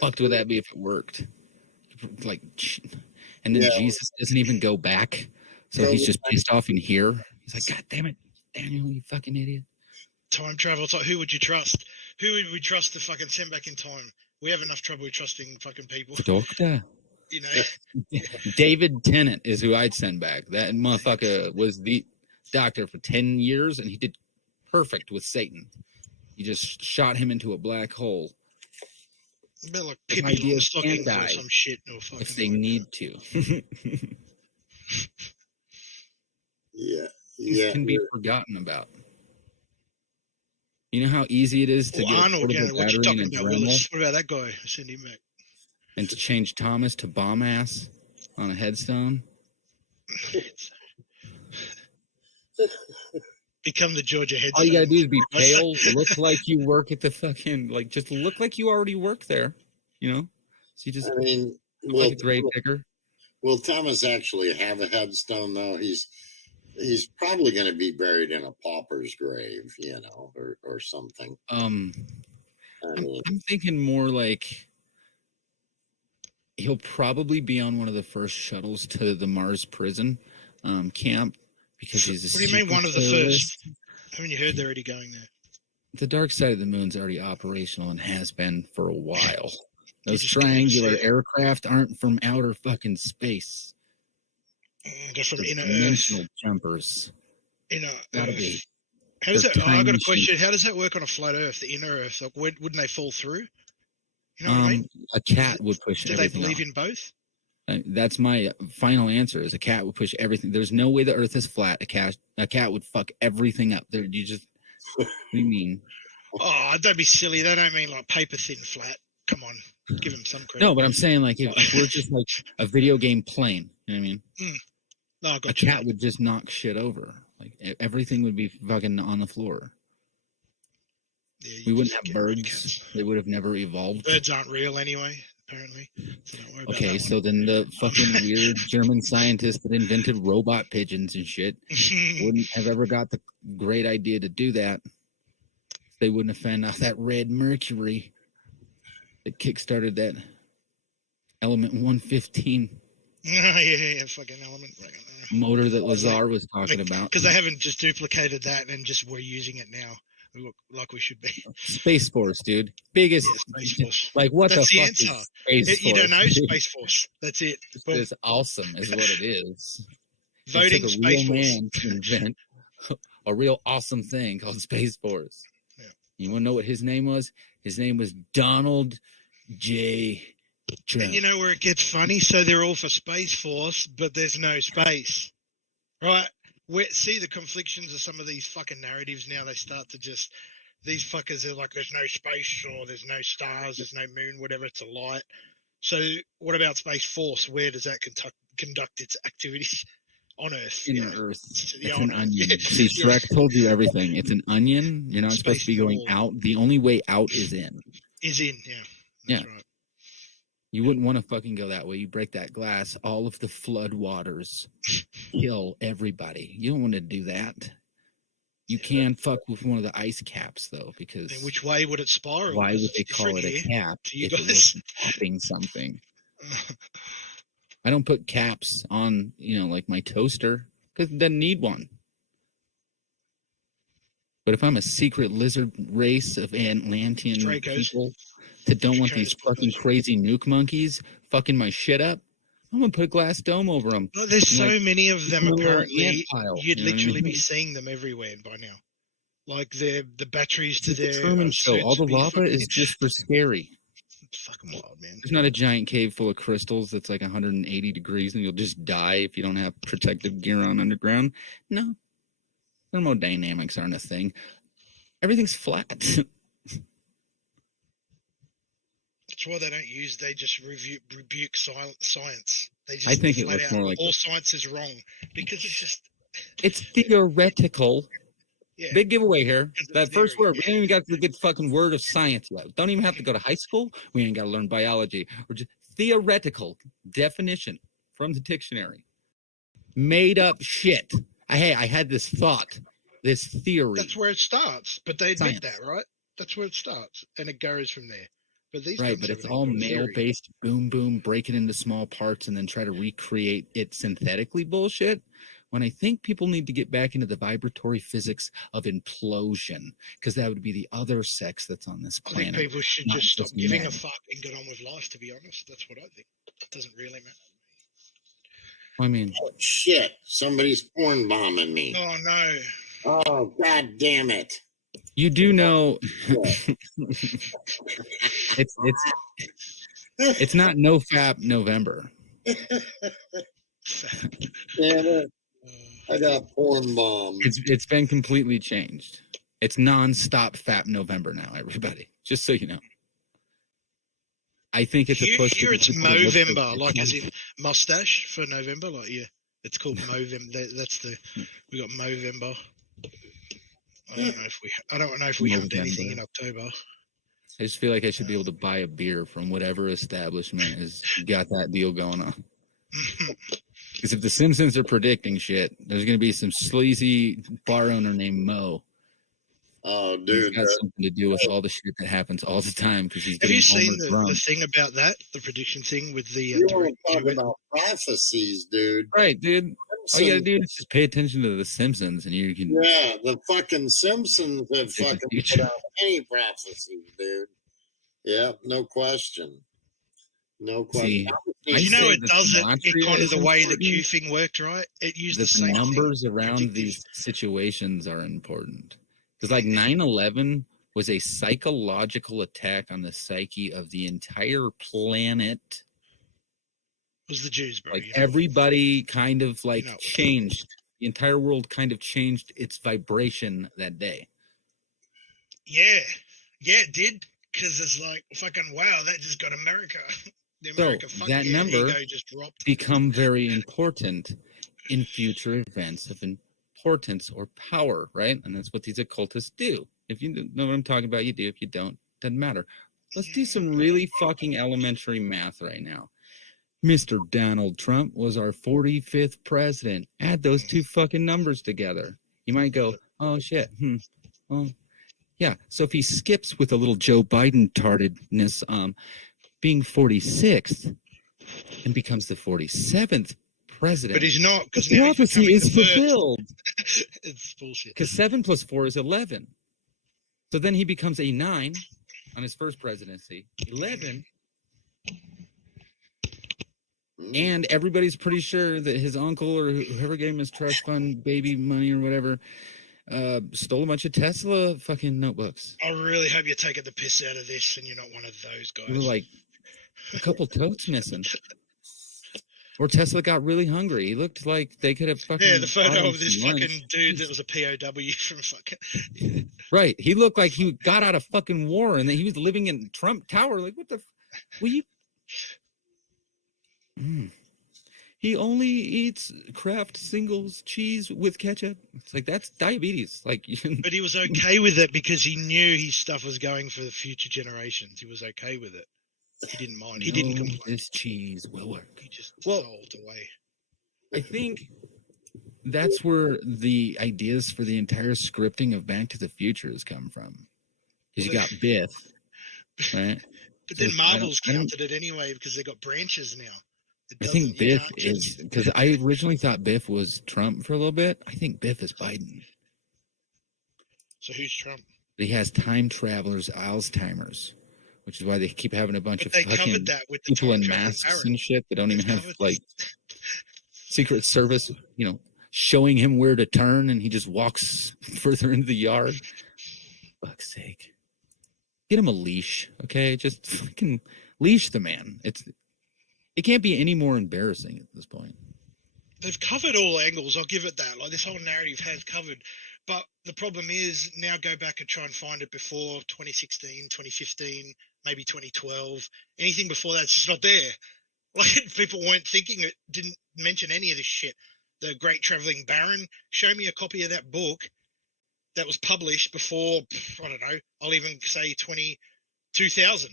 fucked would that be if it worked? Like, and then Jesus doesn't even go back, so he's just pissed off in here. He's like, God damn it, Daniel, you fucking idiot. Time travel. It's like, who would you trust? Who would we trust to fucking send back in time? We have enough trouble trusting fucking people. Doctor. You know, David Tennant is who I'd send back. That motherfucker was the doctor for 10 years, and he did perfect with Satan. He just shot him into a black hole. A bit like Pippi Longstocking or some shit. Or fucking if they need to. Yeah. Can be forgotten about. You know how easy it is to get Arnold, a what you talking about, Dremel? Willis? What about that guy? Send him back. And to change Thomas to bomb ass on a headstone? Become the Georgia headstone. All you gotta do is be pale, look like you work at the fucking, like, just look like you already work there, you know? So you just, like a grave digger. Will Thomas actually have a headstone, though? He's probably going to be buried in a pauper's grave, you know, or something. I'm thinking more like he'll probably be on one of the first shuttles to the Mars prison camp because he's. What do you mean one of the first? Haven't you heard they're already going there? The dark side of the moon's already operational and has been for a while. Those triangular aircraft aren't from outer fucking space. They're from inner dimensional Earth. Jumpers. Inner Gotta Earth. be. How does that? I got a question. How does that work on a flat Earth? The inner Earth, like, wouldn't they fall through? You know what I mean? A cat would push. Do they believe in both? That's my final answer. Is a cat would push everything. There's no way the Earth is flat. A cat would fuck everything up. There, you just. What do you mean? Oh, don't be silly. They don't mean like paper thin flat. Come on, give them some credit. No, but I'm saying like if we're just like a video game plane, you know what I mean? No, a cat would just knock shit over. Like everything would be fucking on the floor. Yeah, we wouldn't have birds. They would have never evolved. Birds aren't real anyway, apparently. So don't worry about that so then the fucking weird German scientist that invented robot pigeons and shit wouldn't have ever got the great idea to do that. They wouldn't have found out that red mercury that kickstarted that element 115. yeah, fucking element motor that Lazar was talking about. Because they haven't just duplicated that and just we're using it now. We look like we should be. Space Force, dude. Biggest. Yeah, Space Force. Like, what That's the fuck answer. is Space Force? You don't know Space Force. That's it. It's awesome is what it is. Voting Space Force. Man to invent a real awesome thing called Space Force. Yeah. You want to know what his name was? His name was Donald J. Trump. And you know where it gets funny? So they're all for Space Force, but there's no space. Right? See the conflictions of some of these fucking narratives now. They start to just, these fuckers are like, there's no space or there's no stars, there's no moon, whatever, it's a light. So what about Space Force? Where does that conduct its activities? On Earth. In Earth. It's an onion. See, Shrek told you everything. It's an onion. You're not supposed to be going out. The only way out is in. Is in, yeah. That's right. You wouldn't want to fucking go that way. You break that glass, all of the flood waters kill everybody. You don't want to do that. You can fuck with one of the ice caps, though, because... And which way would it spiral? Why would they call it a cap if it was capping something? I don't put caps on, like my toaster, because it doesn't need one. But if I'm a secret lizard race of Atlantean people that don't want these fucking crazy nuke monkeys fucking my shit up, I'm going to put a glass dome over them. Well, there's so many of them, apparently. You'd literally be mean? seeing them everywhere by now. Like the batteries to their... their... Truman Show. All the lava is just for scary. It's fucking wild, man. There's not a giant cave full of crystals that's like 180 degrees and you'll just die if you don't have protective gear on underground. No. Thermodynamics aren't a thing. Everything's flat. That's why they just rebuke science. They just I think it looks more like... all science is wrong because it's just... It's theoretical. Yeah. Big giveaway here. That first word, we ain't even got to get the fucking word of science yet. Don't even have to go to high school. We ain't got to learn biology. We're just theoretical definition from the dictionary. Made up shit. I had this thought, this theory. That's where it starts. But they admit that, right? That's where it starts. And it goes from there. But these Right, guns but it's haven't all even got a theory. male-based boom boom, break it into small parts and then try to recreate it synthetically bullshit. When I think people need to get back into the vibratory physics of implosion, because that would be the other sex that's on this I think planet. people should not just stop just giving a men. fuck and get on with life, to be honest. That's what I think. It doesn't really matter. I mean, Oh, shit. Somebody's porn bombing me. Oh, no. Oh, god damn it. you do know it's not no fap November. Damn it. I got porn bombed. It's been completely changed. It's non-stop fap November now, everybody. Just so you know. I think it's a push. Here to it's get people to look Movember, for- like as in mustache for November. Like, yeah, it's called Movember. That's the, we got Movember. I don't know if we have anything in October. I just feel like I should be able to buy a beer from whatever establishment has got that deal going on. Because if the Simpsons are predicting shit, there's going to be some sleazy bar owner named Mo. Oh, He's dude. got something to do with all the shit that happens all the time because he's Have getting you seen Homer the drunk. thing about that, the prediction thing with the You want direct to talk to it? about prophecies, dude. Right, dude. All you got to Simpsons- do is just pay attention to the Simpsons, and you can. Yeah, the fucking Simpsons have It's the fucking future. put out any prophecies, dude. Yeah, no question. No See, question. I You know, say it the does it gematria kind of is the way the important. Q thing worked, right? It used the The same numbers thing. around Predictive. these situations are important because like 9/11 was a psychological attack on the psyche of the entire planet. It was the Jews, bro. Like you know? everybody kind of like know. changed. The entire world kind of changed its vibration that day. Yeah, it did. Because it's like, fucking, wow, that just got America. The So, America fuck that yeah number ego just dropped. Become very important in future events of importance or power, right? And that's what these occultists do. If you know what I'm talking about, you do. If you don't, doesn't matter. Let's do some really fucking elementary math right now. Mr. Donald Trump was our 45th president. Add those two fucking numbers together. You might go, oh shit. Oh, yeah. So if he skips with a little Joe Biden tardedness, being 46th and becomes the 47th president. But he's not, because the now he's prophecy becoming is the first. fulfilled. It's bullshit. Because 7 plus 4 is 11. So then he becomes a 9 on his first presidency. 11. And everybody's pretty sure that his uncle or whoever gave him his trust fund baby money or whatever stole a bunch of Tesla fucking notebooks. I really hope you're taking the piss out of this and you're not one of those guys. There were like a couple totes missing. Or Tesla got really hungry. He looked like they could have fucking. Yeah, the bought photo him of this some lunch. fucking dude that was a POW from fucking. Right. He looked like he got out of fucking war and then he was living in Trump Tower. Like, what the? Will you? He only eats Kraft Singles cheese with ketchup. It's like, that's diabetes. Like, But he was okay with it because he knew his stuff was going for the future generations. He was okay with it. He didn't mind. He didn't No, complain. This cheese will work. He just Well- sold away. I think that's where the ideas for the entire scripting of Back to the Future has come from. Because you got Biff, right? But then I don't- Marvel's I don't- counted it anyway because they got branches now. It I think doesn't- you Biff can't change is it. because I originally thought Biff was Trump for a little bit. I think Biff is Biden. So who's Trump? He has time travelers, Alzheimer's, which is why they keep having a bunch But of they fucking covered that with the people in time travel masks Baron. and shit that don't even They've have covered like this. Secret Service, showing him where to turn, and he just walks further into the yard. Fuck's sake. Get him a leash, okay? Just fucking leash the man. It can't be any more embarrassing at this point. They've covered all angles. I'll give it that. Like, this whole narrative has covered. But the problem is now go back and try and find it before 2016, 2015, maybe 2012. Anything before that's just not there. Like, people weren't thinking it, didn't mention any of this shit. The Great Traveling Baron. Show me a copy of that book that was published before, I don't know, I'll even say 2000.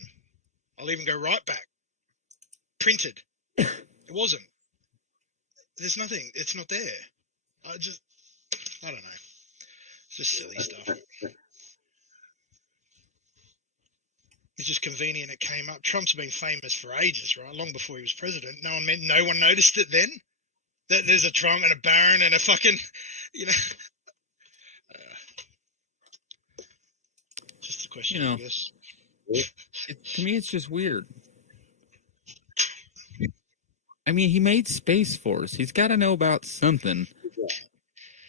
I'll even go right back. Printed. It wasn't. There's nothing. It's not there. I don't know. It's just silly stuff. It's just convenient it came up. Trump's been famous for ages, right? Long before he was president. No one noticed it then. That there's a Trump and a Barron and a fucking, just a question, I guess. To me, it's just weird. I mean, he made Space Force. He's got to know about something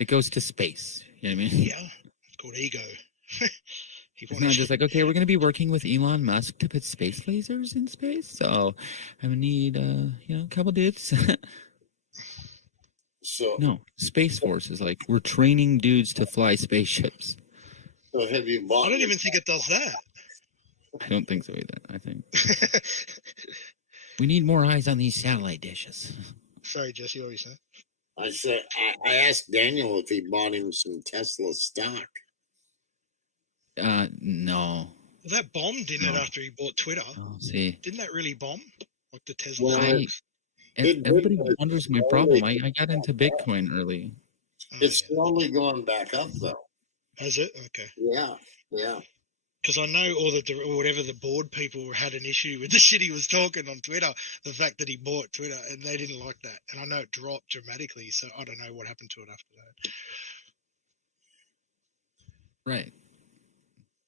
that goes to space. You know what I mean? Yeah, it's called ego. It's not just like, okay, we're going to be working with Elon Musk to put space lasers in space. So I'm going to need, a couple dudes. So no, Space Force is like, we're training dudes to fly spaceships. So have you bought? I don't even think it does that. I don't think so either. I think we need more eyes on these satellite dishes. Sorry, Jesse, what were you saying? I said I asked Daniel if he bought him some Tesla stock. No. Well, that bombed, didn't it, after he bought Twitter? Oh, see. Didn't that really bomb? Like the Tesla? Everybody wonders my problem. I got into Bitcoin early. It's slowly going back up, though. Has it? Okay. Yeah. Because I know whatever the board people had an issue with the shit he was talking on Twitter, the fact that he bought Twitter, and they didn't like that. And I know it dropped dramatically, so I don't know what happened to it after that. Right.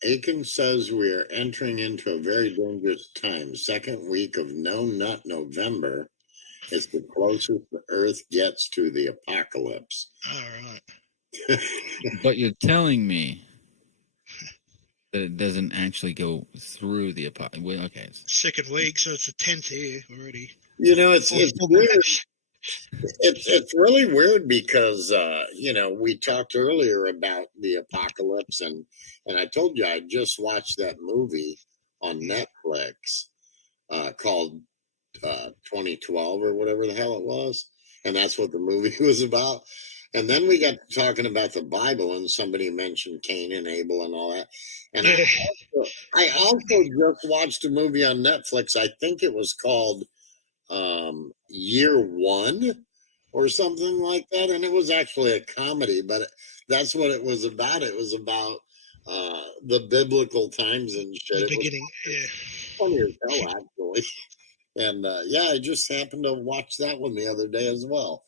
Aiken says we are entering into a very dangerous time. Second week of No Nut November is the closest the Earth gets to the apocalypse. All right. But you're telling me that it doesn't actually go through the apocalypse. Well, okay. Second week, so it's the 10th here already. It's weird. It's really weird because we talked earlier about the apocalypse, and I told you I just watched that movie on Netflix called 2012 or whatever the hell it was, and that's what the movie was about. And then we got talking about the Bible, and somebody mentioned Cain and Abel and all that. And I also just watched a movie on Netflix. I think it was called Year One or something like that, and it was actually a comedy, but that's what it was about. It was about the biblical times and shit. The beginning, funny as hell, actually. And I just happened to watch that one the other day as well.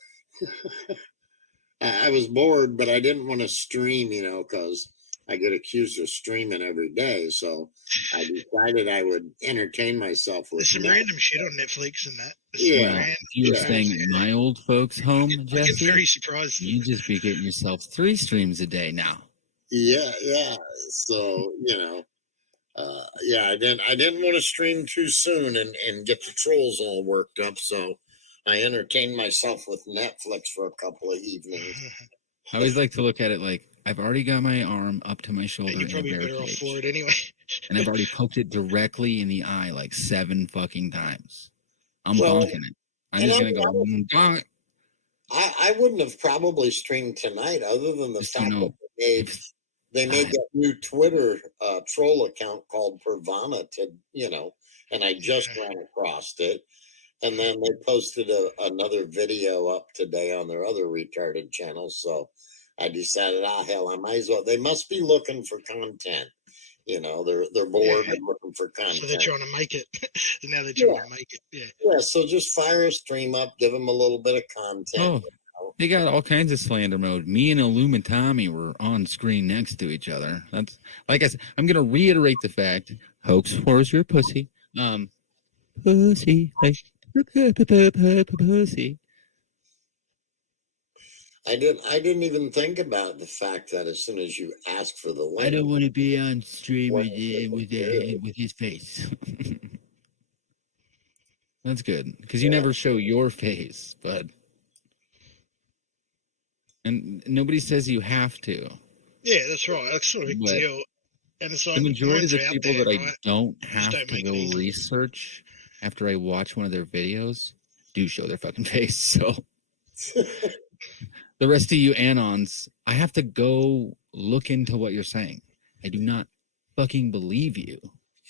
I was bored, but I didn't want to stream, because I get accused of streaming every day. So I decided I would entertain myself with some random shit on Netflix and that. If you were staying at my old folks' home, Jesse, I get very surprised. You just be getting yourself 3 streams a day now. Yeah. So, I didn't want to stream too soon and get the trolls all worked up. So I entertained myself with Netflix for a couple of evenings. I always like to look at it like I've already got my arm up to my shoulder. You're probably better off for it anyway. And I've already poked it directly in the eye like 7 fucking times. I'm bonking it. I'm just going to go bonk. I wouldn't have probably streamed tonight other than the fact that they made that new Twitter troll account called Pervana and I just ran across it. And then they posted another video up today on their other retarded channels. So I decided, hell, I might as well. They must be looking for content. They're bored and looking for content. So they're trying to make it. Now they're trying to make it. Yeah, so just fire a stream up, give them a little bit of content. They got all kinds of slander mode. Me and Illuminati were on screen next to each other. That's like I said, I'm going to reiterate the fact, hoax whores, you're pussy. Pussy, like pussy. I didn't even think about the fact that as soon as you ask for the link, I don't want to be on stream with his face. That's good because you never show your face, and nobody says you have to. Yeah, that's right. That's sort of a big deal. And it's like the majority of the people that I don't have don't to go research after I watch one of their videos do show their fucking face. So the rest of you anons, I have to go look into what you're saying. I do not fucking believe you.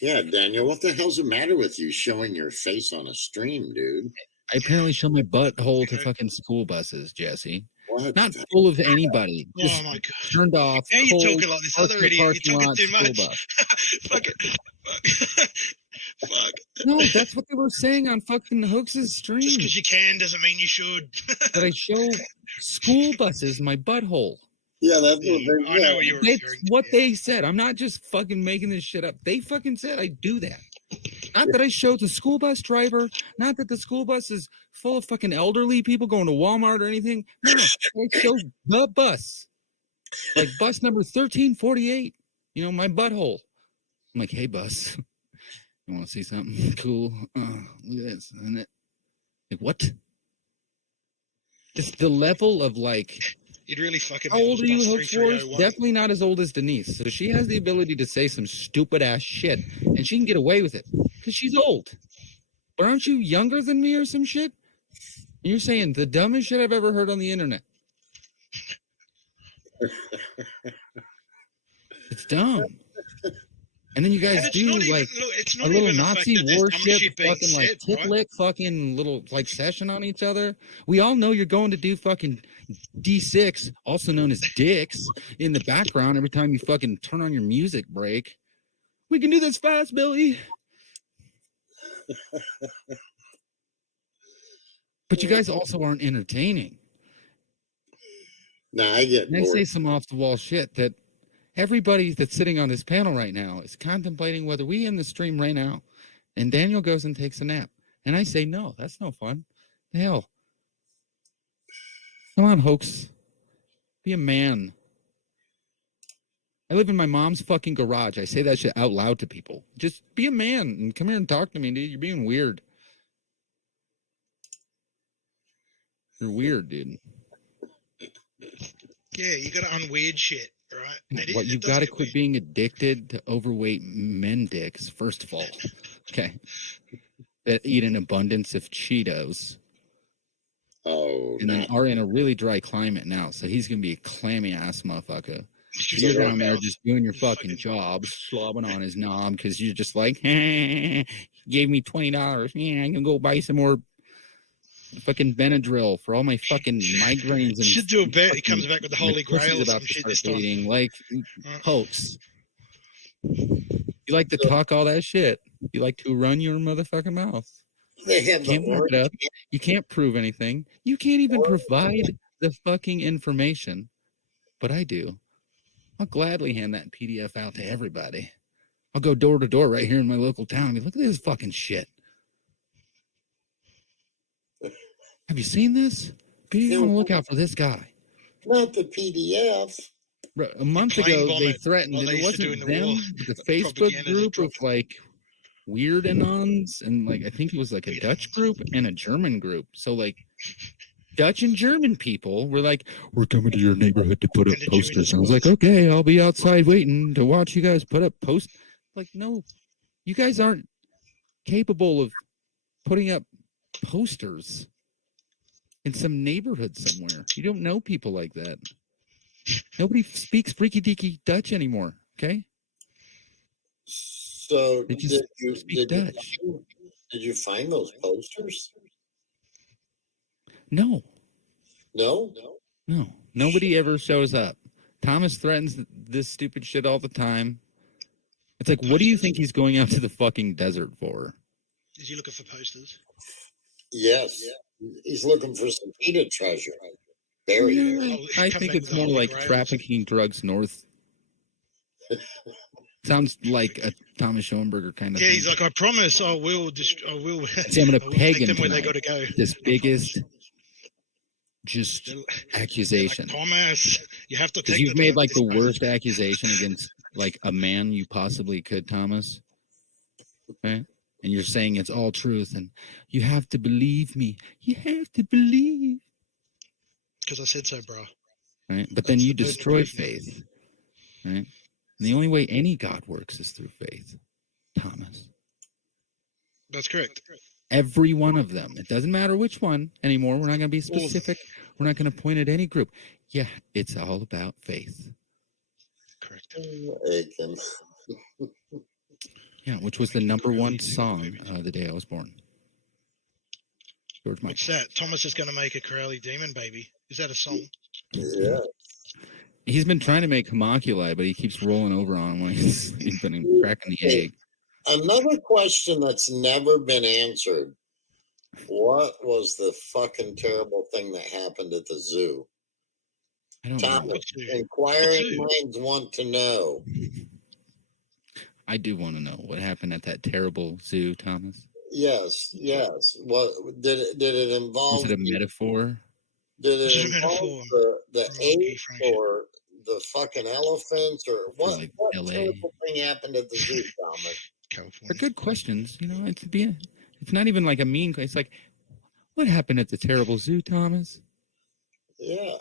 Yeah, Daniel, what the hell's the matter with you showing your face on a stream, dude? I apparently show my butthole to fucking school buses, Jesse. What? Not full of anybody. Just oh my god! Turned off. Now you're talking like this other idiot. You're talking too much. Fuck it. Fuck. No, that's what they were saying on fucking Hooks' stream. Just because you can doesn't mean you should. That I show school buses my butthole. Yeah, that's what Yeah, I know what you were That's referring to. what yeah. they said. I'm not just fucking making this shit up. They fucking said I do that. Not that I show the school bus driver, not that the school bus is full of fucking elderly people going to Walmart or anything. No, I show the bus. Like bus number 1348, you know, my butthole. I'm like, hey, bus, you want to see something cool? Look at this. And it, like, what? It's the level of like, You'd really fucking. how old are you, Bus Hooks Wars? 3301. Definitely not as old as Denise. So she has the ability to say some stupid ass shit, and she can get away with it because she's old. But aren't you younger than me or some shit? You're saying the dumbest shit I've ever heard on the internet. It's dumb. And then you guys And it's do not even, like look, it's a not little even the fact Nazi that there's dumb warship shit being fucking like said, tit right? lick fucking little like session on each other. We all know you're going to do fucking D6, also known as dicks, in the background every time you fucking turn on your music break. We can do this fast, Billy. But you guys also aren't entertaining. No, I get And I bored. say some off the wall shit that everybody that's sitting on this panel right now is contemplating whether we end the stream right now. And Daniel goes and takes a nap. And I say, no, that's no fun. The hell. Come on, Hoax. Be a man. I live in my mom's fucking garage. I say that shit out loud to people. Just be a man and come here and talk to me, dude. You're being weird. You're weird, dude. Yeah, you got to unweird shit, right? What, you've got to quit being addicted to overweight men dicks, first of all. Okay. That eat an abundance of Cheetos. Oh, And then are in a really dry climate now. So he's going to be a clammy ass motherfucker. You're down there just doing your fucking job, slobbing on his knob because you're just like, he gave me $20. Yeah, I'm going to go buy some more fucking Benadryl for all my fucking migraines. And Should do a bet. He comes fucking back with the Holy my pussy's Grail or about some to shit start this time. bleeding. Like, Right. Hoax. You like to talk all that shit. You like to run your motherfucking mouth. they have the Can't back it up. You can't prove anything. You can't even provide the fucking information. But I do. I'll gladly hand that PDF out to everybody. I'll go door to door right here in my local town. I mean, look at this fucking shit. Have you seen this? Be on the lookout for this guy. not the PDF. A month plane ago, bomb they it, threatened, like and they it used to do wasn't in the them, war. but the Facebook Propaganda to group drop of like weird anons, and like I think it was like a Weird Dutch anons. group and a German group. So like Dutch and German people were like, "We're coming to your neighborhood to put up And the Jewish posters." And I was like, schools. "Okay, I'll be outside waiting to watch you guys put up posts." Like, no, you guys aren't capable of putting up posters in some neighborhood somewhere. You don't know people like that. Nobody speaks freaky deaky Dutch anymore. Okay, So They just did speak Dutch. you find those posters? No, No. nobody ever shows up. Thomas threatens this stupid shit all the time. It's like, what do you think he's going out to the fucking desert for? Is he looking for posters? Yes. He's looking for some peanut treasure. Buried. Yeah, Oh, I come think back it's with the more Holy like Grail. trafficking drugs north. Sounds like a Thomas Schoenberger kind of Yeah, thing. he's like, I promise, I will. I will. See, I'm gonna I will peg take him them where they tonight. got to go. This I biggest promise. just They're like, accusation. Thomas, you have to Because take you've them made to like this the place. worst accusation against like a man you possibly could, Thomas. Okay? And you're saying it's all truth, and you have to believe me. You have to believe, Because I said so, bro. right? But then That's you the burden of destroy proof. faith, right? And the only way any God works is through faith, Thomas. That's correct. Every one of them. It doesn't matter which one anymore. We're not going to be All of them. specific. We're not going to point at any group. Yeah, it's all about faith. Correct. Aiken. Yeah, which was the number one song the day I was born. George Michael. What's that? Thomas is going to make a Corelli Demon Baby. Is that a song? Yeah. He's been trying to make homoculi, but he keeps rolling over on him when he's been cracking the egg. Another question that's never been answered. What was the fucking terrible thing that happened at the zoo? I don't know. Thomas, What zoo? inquiring What minds want to know. I do want to know what happened at that terrible zoo, Thomas. Yes. What did it involve? Was it a metaphor? Did This is it a involve metaphor the from Monkey apes Frank. or the fucking elephants or what? like, What LA? terrible thing happened at the zoo, Thomas? They're California. good questions. You know, it's not even like a mean. It's like, what happened at the terrible zoo, Thomas? Yeah.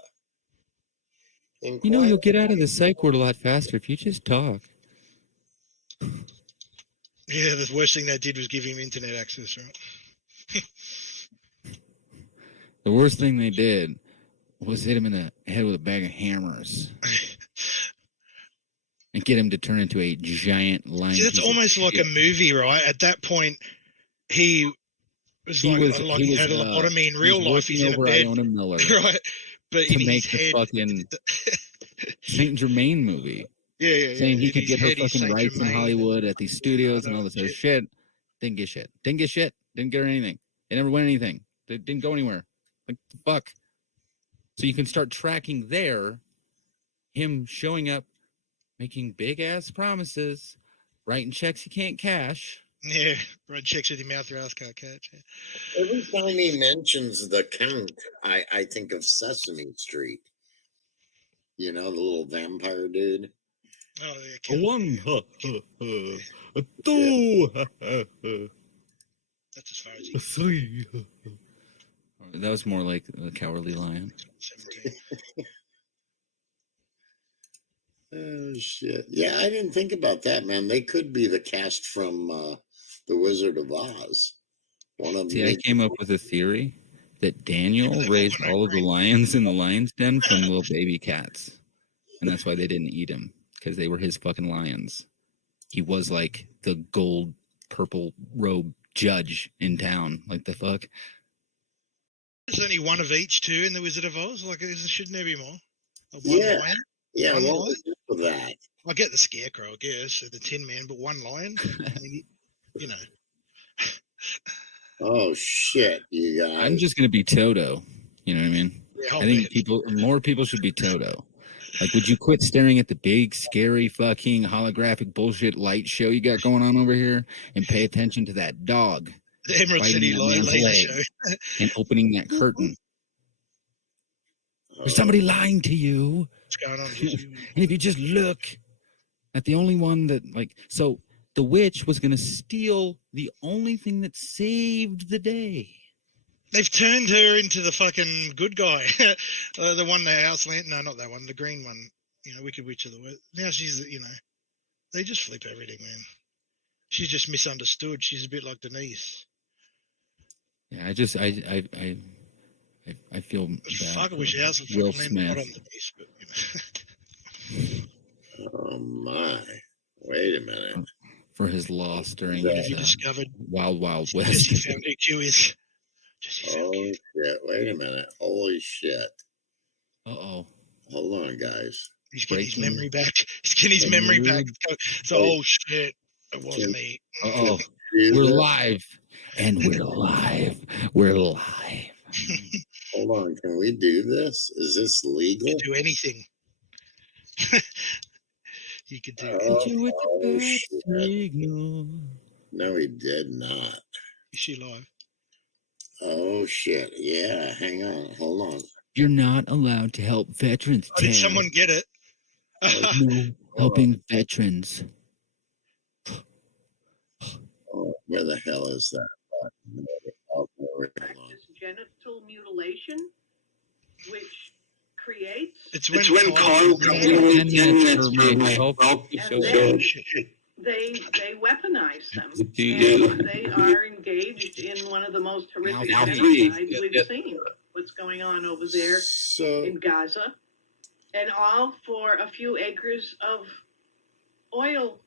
You know, you'll get out of the psych ward a lot faster if you just talk. Yeah, the worst thing they did was give him internet access, right? The worst thing they did was hit him in the head with a bag of hammers and get him to turn into a giant lion. See, that's almost like a movie, right? At that point, he was he had a lobotomy in real life. He's in a bed, Iona Miller, right? But to in make his the head, fucking Saint Germain movie. Yeah. Saying he could In get her his head, he's fucking Saint rights in Germain. Hollywood at these studios and all this other shit. Didn't get shit. Didn't get her anything. They never win anything. They didn't go anywhere. Like, the fuck. So you can start tracking there him showing up, making big ass promises, writing checks he can't cash. Yeah, write checks with your mouth, your ass can't catch. Yeah. Every time he mentions the Count, I think of Sesame Street. You know, the little vampire dude. Oh, yeah. A one, a two, That's as far as he a three. That was more like the Cowardly Lion. 17. Oh shit! Yeah, I didn't think about that, man. They could be the cast from The Wizard of Oz. One of See, them. I came up with a theory that Daniel raised all of the lions in the lion's den from little baby cats, and that's why they didn't eat him, because they were his fucking lions. He was like the gold, purple robe judge in town. Like, the fuck. There's only one of each, too, in The Wizard of Oz. Like, shouldn't there be more? One Yeah. lion? Yeah, One what lion? was it for that? I get the Scarecrow, I guess, the Tin Man, but one lion? I mean, you know. Oh shit, you guys! I'm just gonna be Toto. You know what I mean? Yeah, I think more people should be Toto. Like, would you quit staring at the big, scary, fucking holographic bullshit light show you got going on over here and pay attention to that dog the Emerald biting City that Lion man's Laser leg Show. and opening that curtain? Oh, There's somebody lying to you. What's going on? Just you? And if you just look at the only one that, like, so the witch was going to steal the only thing that saved the day. They've turned her into the fucking good guy. The one, the house land. No, not that one. The green one. You know, Wicked Witch of the West. Now she's, you know, they just flip everything, man. She's just misunderstood. She's a bit like Denise. Yeah, I feel bad. Fuck, I wish the house was Will fucking named not Smith. on Denise, but, you know. oh my! Wait a minute. For his loss during Yeah. Have you his discovered Wild Wild Jesse West. found who Q is? Jesse found Oh Q. shit! Wait a minute! Holy shit! Uh-oh. Hold on, guys. He's getting his Breaking memory back. He's getting his memory back. So, oh shit, it was Can- me. Uh-oh. Do We're this? live. And we're live. We're live. Hold on. Can we do this? Is this legal? You can do anything. You could do. Oh, Hit you with the oh, bad shit. signal. No, he did not. Is she live? Oh shit! Yeah, hang on. Hold on. You're not allowed to help veterans. Oh, did Ted. someone get it? No helping veterans. Oh, where the hell is that? Oh, hold on. Practice genital mutilation, which creates It's It's when when Carl Carl comes in. in. 10 minutes for my help. and they weaponize them. Do And they are engaged in one of the most horrific Now genocides we've seen. What's going on over there So in Gaza, and all for a few acres of oil.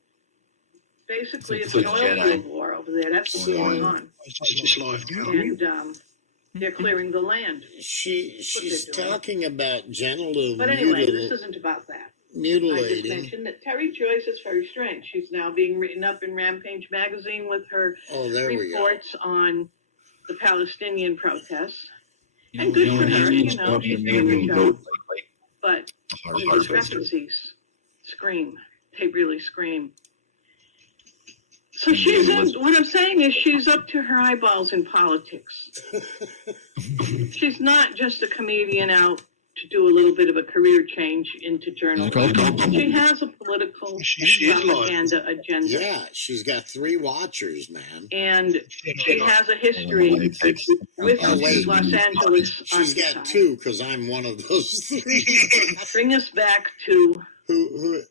Basically, It's it's an like oil Jedi. field war over there. That's what's going on, It's just live now. and they're clearing the land. she's they're doing. talking about genital But anyway, this mutilation. isn't about that. just mutilating. mentioned that Terry Joyce is very strange. She's now being written up in Rampage magazine with her Oh, there we go. reports on the Palestinian protests. You And know, good you for know, her, he's you know, talking she's to doing me her about, job. But like, the harvester. discrepancies scream. They really scream. So she's up, what I'm saying is she's up to her eyeballs in politics. She's not just a comedian out to do a little bit of a career change into journalism. She has a political She is propaganda agenda. Yeah, she's got 3 watchers, man. And she live. has a history with Oh, wait. Los Angeles. She's got Occupy. 2 because I'm one of those 3. Bring us back to who? the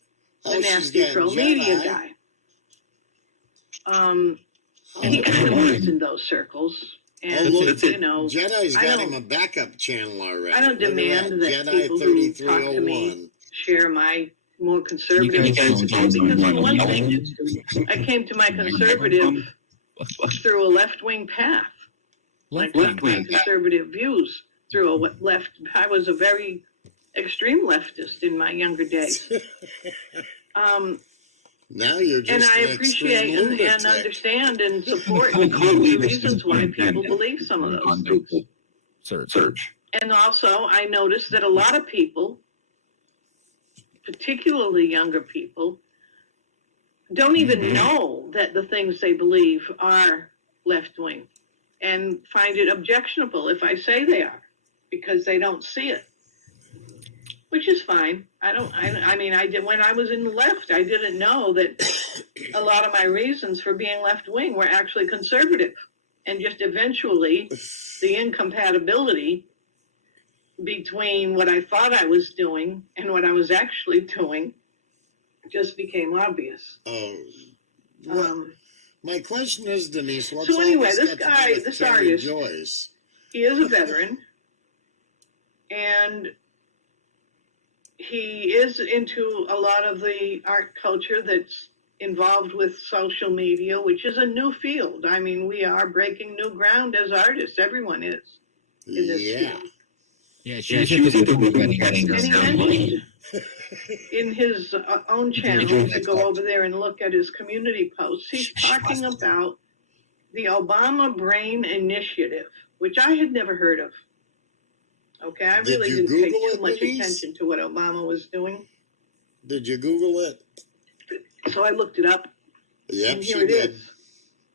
Oh, she's nasty got troll Jedi. media guy. Oh, He kind of moves in those circles. And, look, you know, Jedi's I got don't- him a backup channel already. I don't Look at demand that Jedi people who talk to 3301. me share my more conservative You guys principles, don't because know for one what thing, you I came to my conservative through a left-wing path. I got my conservative views through a left. I was a very extreme leftist in my younger days. Now you're just And I an appreciate extreme and lunatic. understand and support the reasons why people believe some of those things. Search. And also, I noticed that a lot of people, particularly younger people, don't even know that the things they believe are left-wing and find it objectionable if I say they are, because they don't see it, which is fine. I mean, I did, when I was in the left, I didn't know that a lot of my reasons for being left-wing were actually conservative, and just eventually the incompatibility between what I thought I was doing and what I was actually doing just became obvious. Oh, what- my question is, Denise, what's So anyway, all this got to guy, do with this Terry artist, Joyce? he is a veteran, and he is into a lot of the art culture that's involved with social media, which is a new field. I mean, we are breaking new ground as artists. Everyone is in this Yeah. field. Yeah, she was at the wedding. And he mentioned in his own channel, if you go over there and look at his community posts, he's talking about the Obama Brain Initiative, which I had never heard of. Okay, I Did really you didn't pay Google too it, much Denise? attention to what Obama was doing. Did you Google it? So I looked it up, Yep, and she here it did. is.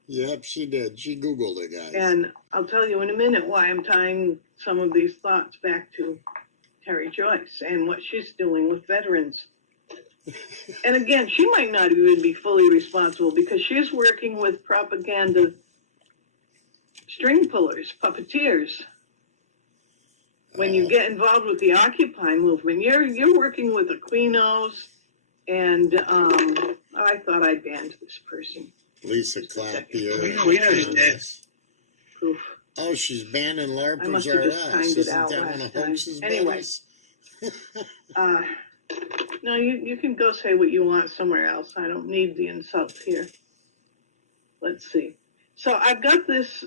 Yep, she did. She Googled it, guys. And I'll tell you in a minute why I'm tying some of these thoughts back to Terry Joyce and what she's doing with veterans. And again, she might not even be fully responsible because she's working with propaganda string pullers, puppeteers. When you get involved with the Occupy movement, you're working with Aquinos, and I thought I banned this person. Lisa Clapier. We know who's dead. Poof. Oh, she's banning LARPers I must R have just Us. timed it Isn't out that one last of time. Hoax's Anyway. buddies? No, you can go say what you want somewhere else. I don't need the insult here. Let's see. So I've got this,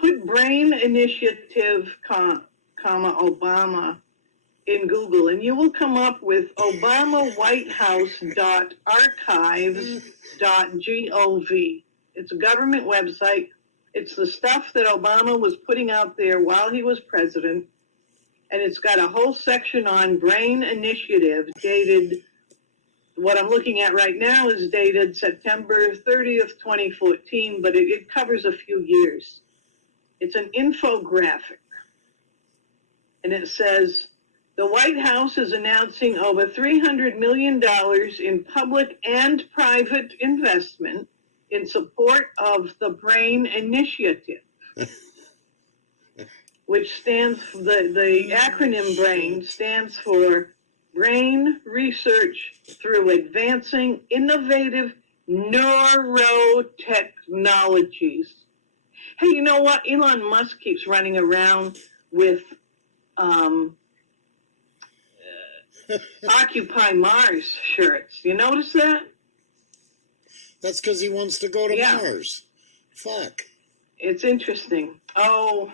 put Brain Initiative, comma, Obama in Google, and you will come up with obamawhitehouse.archives.gov. It's a government website. It's the stuff that Obama was putting out there while he was president. And it's got a whole section on Brain Initiative dated, what I'm looking at right now is dated September 30th, 2014, but it covers a few years. It's an infographic. And it says, the White House is announcing over $300 million in public and private investment in support of the Brain Initiative, which stands for, the acronym BRAIN stands for Brain Research through Advancing Innovative Neurotechnologies. Hey, you know what? Elon Musk keeps running around with Occupy Mars shirts. You notice that? That's because he wants to go to Yeah. Mars. Fuck. It's interesting. Oh,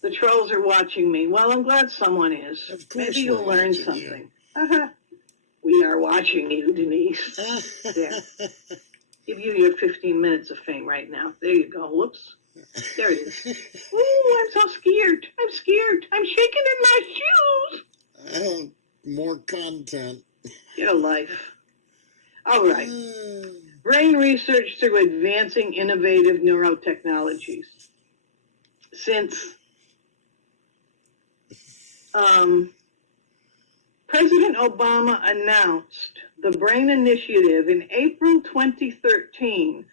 the trolls are watching me. Well, I'm glad someone is. Of course Maybe you'll we're learn watching something. We are watching you, Denise. There. Give you your 15 minutes of fame right now. There you go. Whoops. There it is. Ooh, I'm so scared. I'm scared. I'm shaking in my shoes. More content. Get a life. All right. Brain research through advancing innovative neurotechnologies. Since President Obama announced the Brain Initiative in April 2013,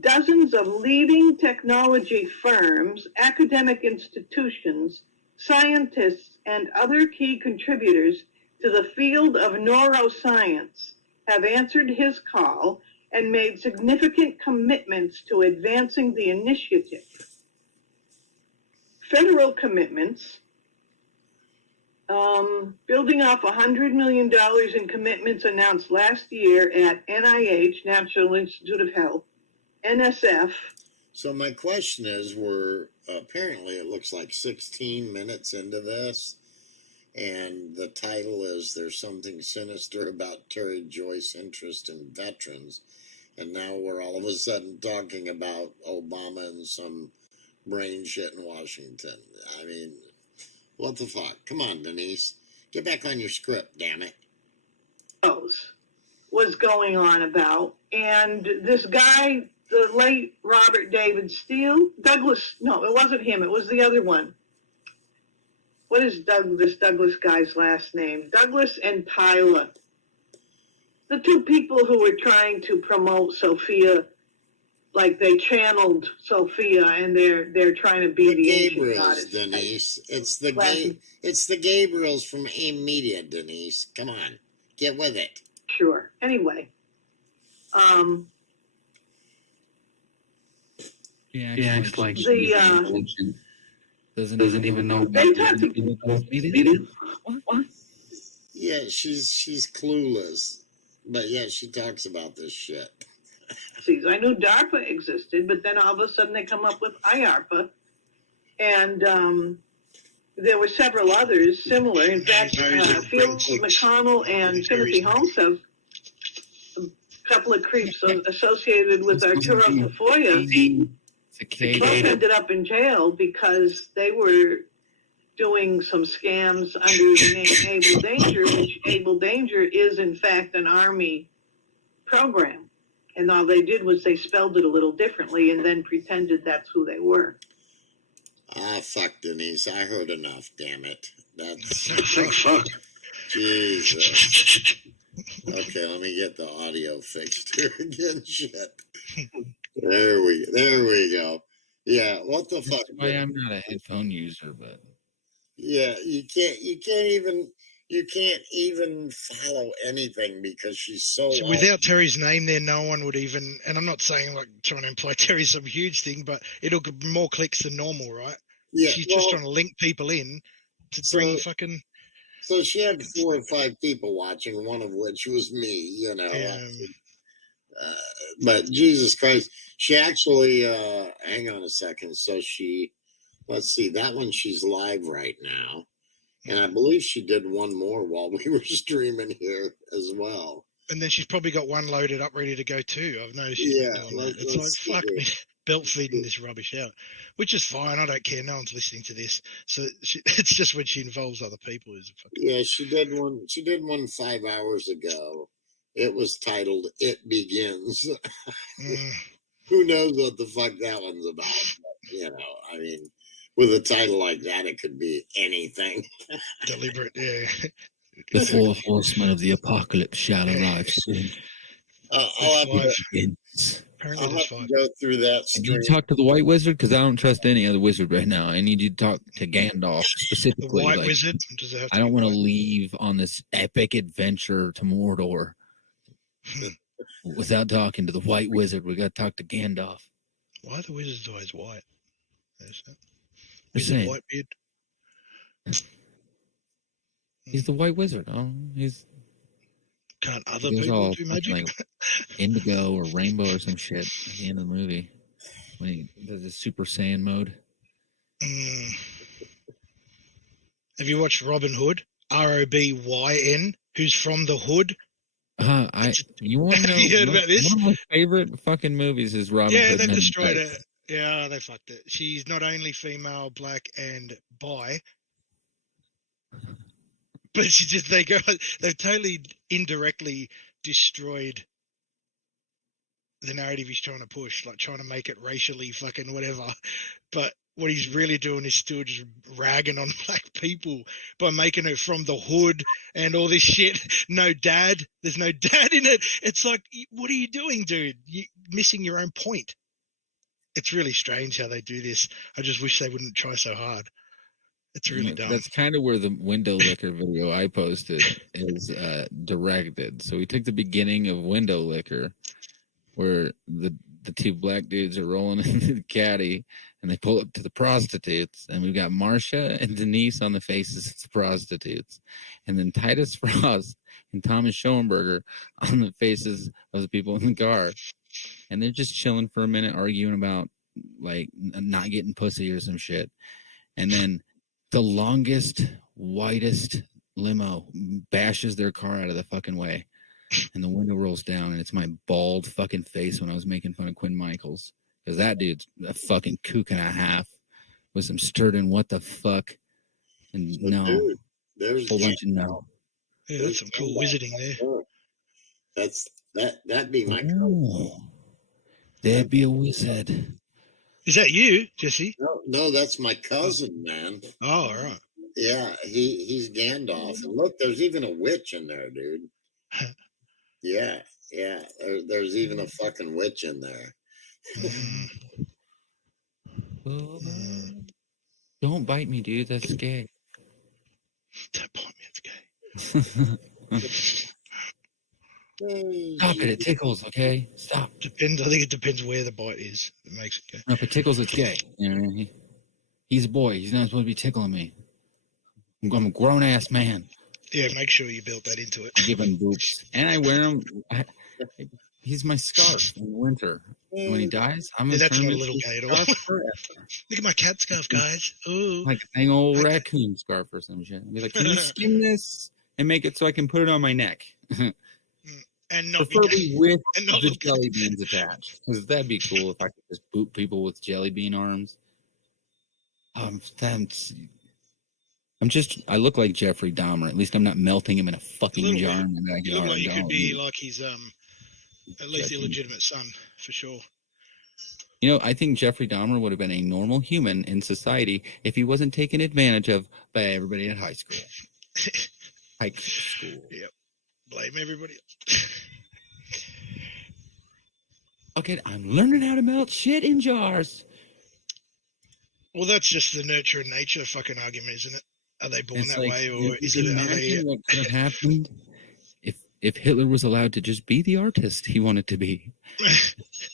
dozens of leading technology firms, academic institutions, scientists, and other key contributors to the field of neuroscience have answered his call and made significant commitments to advancing the initiative. Federal commitments, building off $100 million in commitments announced last year at NIH, National Institute of Health, NSF. So my question is, we're apparently it looks like 16 minutes into this, and the title is "There's Something Sinister About Terry Joyce Interest in Veterans," and now we're all of a sudden talking about Obama and some brain shit in Washington. I mean, what the fuck? Come on, Denise. Get back on your script, damn it. Was going on about. And this guy, the late Robert David Steele, Douglas, no, it wasn't him. It was the other one. What is this Douglas guy's last name? Douglas and Tyler. The two people who were trying to promote Sophia, like they channeled Sophia, and they're trying to be the ancient Gabriels, goddess. Denise. It's the Gabriels from AIM Media, Denise. Come on, get with it. Sure. Anyway, He acts like the doesn't even know. they talked to What? Yeah, she's clueless, but yeah, she talks about this shit. I knew DARPA existed, but then all of a sudden they come up with IARPA, and there were several others similar. In fact, Felix McConnell and Timothy Holmes have a couple of creeps associated with Arturo Tafoya. Both ended up in jail because they were doing some scams under the name Able Danger, which Able Danger is in fact an Army program. And all they did was they spelled it a little differently and then pretended that's who they were. Ah, fuck, Denise. I heard enough, damn it. That's... Fuck. Jesus. Okay, let me get the audio fixed here again. Shit. There we go. Yeah, what the fuck? That's why I'm not a headphone user, but yeah, you can't even follow anything because she's so without Terry's name there, no one would even, and I'm not saying like trying to imply Terry's some huge thing, but it'll get more clicks than normal, right? Yeah, she's just trying to link people in to bring fucking. So she had 4 or 5 people watching, one of which was me, you know. But Jesus Christ, she actually, hang on a second. So let's see, that one she's live right now. And I believe she did one more while we were streaming here as well. And then she's probably got one loaded up, ready to go too. I've noticed. It's like, fuck me, belt feeding this rubbish out, which is fine. I don't care. No one's listening to this. So it's just when she involves other people. Yeah, she did one. She did one 5 hours ago. It was titled "It Begins." Who knows what the fuck that one's about? But, you know, I mean, with a title like that, it could be anything. Deliberate, yeah. The 4 horsemen of the apocalypse shall arrive soon. I'll have to go through that. Did you talk to the White Wizard? Because I don't trust any other wizard right now. I need you to talk to Gandalf specifically. The White Wizard? I don't want to leave on this epic adventure to Mordor without talking to the White Wizard. We got to talk to Gandalf. Why are the wizards always white? He's white beard. He's the White Wizard. Oh, Can't other people do magic? Like indigo or rainbow or some shit at the end of the movie when he does his Super Saiyan mode. Have you watched Robin Hood? ROBYN. who's from the hood. You want to know? Have you heard about this? One of my favorite fucking movies is Robin Yeah, Hood they've Men in destroyed Tights. it. Yeah, they fucked it. She's not only female, black, and bi, but they've totally indirectly destroyed the narrative he's trying to push, like trying to make it racially fucking whatever. But what he's really doing is still just ragging on black people by making it from the hood and all this shit. No dad. There's no dad in it. It's like, what are you doing, dude? You're missing your own point. It's really strange how they do this. I just wish they wouldn't try so hard. It's really dumb. That's kind of where the window liquor video I posted is directed. So we took the beginning of Window Liquor, where the two black dudes are rolling into the caddy, and they pull up to the prostitutes, and we've got Marcia and Denise on the faces of the prostitutes, and then Titus Frost and Thomas Schoenberger on the faces of the people in the car, and they're just chilling for a minute, arguing about like not getting pussy or some shit, and then the longest, whitest limo bashes their car out of the fucking way, and the window rolls down, and it's my bald fucking face when I was making fun of Quinn Michaels, because that dude's a fucking kook and a half with some sturdy what the fuck, and But no, dude, there's a whole bunch of no. Yeah, that's some cool wizarding there. That'd be my cousin. Oh, there'd be a wizard. Is that you, Jesse? No, that's my cousin, man. Oh, all right. Yeah, he's Gandalf. And look, there's even a witch in there, dude. Yeah. There's even a fucking witch in there. Don't bite me, dude. That's gay. Don't point me, it's gay. Stop it. It tickles, okay? Stop. Depends. I think it depends where the bite is that makes it gay. No, if it tickles, it's gay. You know what I mean? He's a boy. He's not supposed to be tickling me. I'm a grown-ass man. Yeah, make sure you built that into it. I give him boobs. And I wear him. He's my scarf in the winter. When he dies, I'm Yeah, that's not a permanent little gay at all. scarf forever. Look at my cat scarf, guys. Ooh. Like a dang old raccoon scarf or some shit. I'd be like, can you skin this and make it so I can put it on my neck? And not be Preferably gay. with And not the look jelly beans attached. Because that'd be cool if I could just boot people with jelly bean arms. I look like Jeffrey Dahmer. At least I'm not melting him in a fucking little jar. bit. And then I You get look all like you could dog. be like his at least Jesse. illegitimate son, for sure. You know, I think Jeffrey Dahmer would have been a normal human in society if he wasn't taken advantage of by everybody at high school. High school. Blame everybody else. Okay, I'm learning how to melt shit in jars. Well, that's just the nurture and nature fucking argument, isn't it? Are they born It's that like, way, you or is can it? Are imagine they? what could have happened if Hitler was allowed to just be the artist he wanted to be.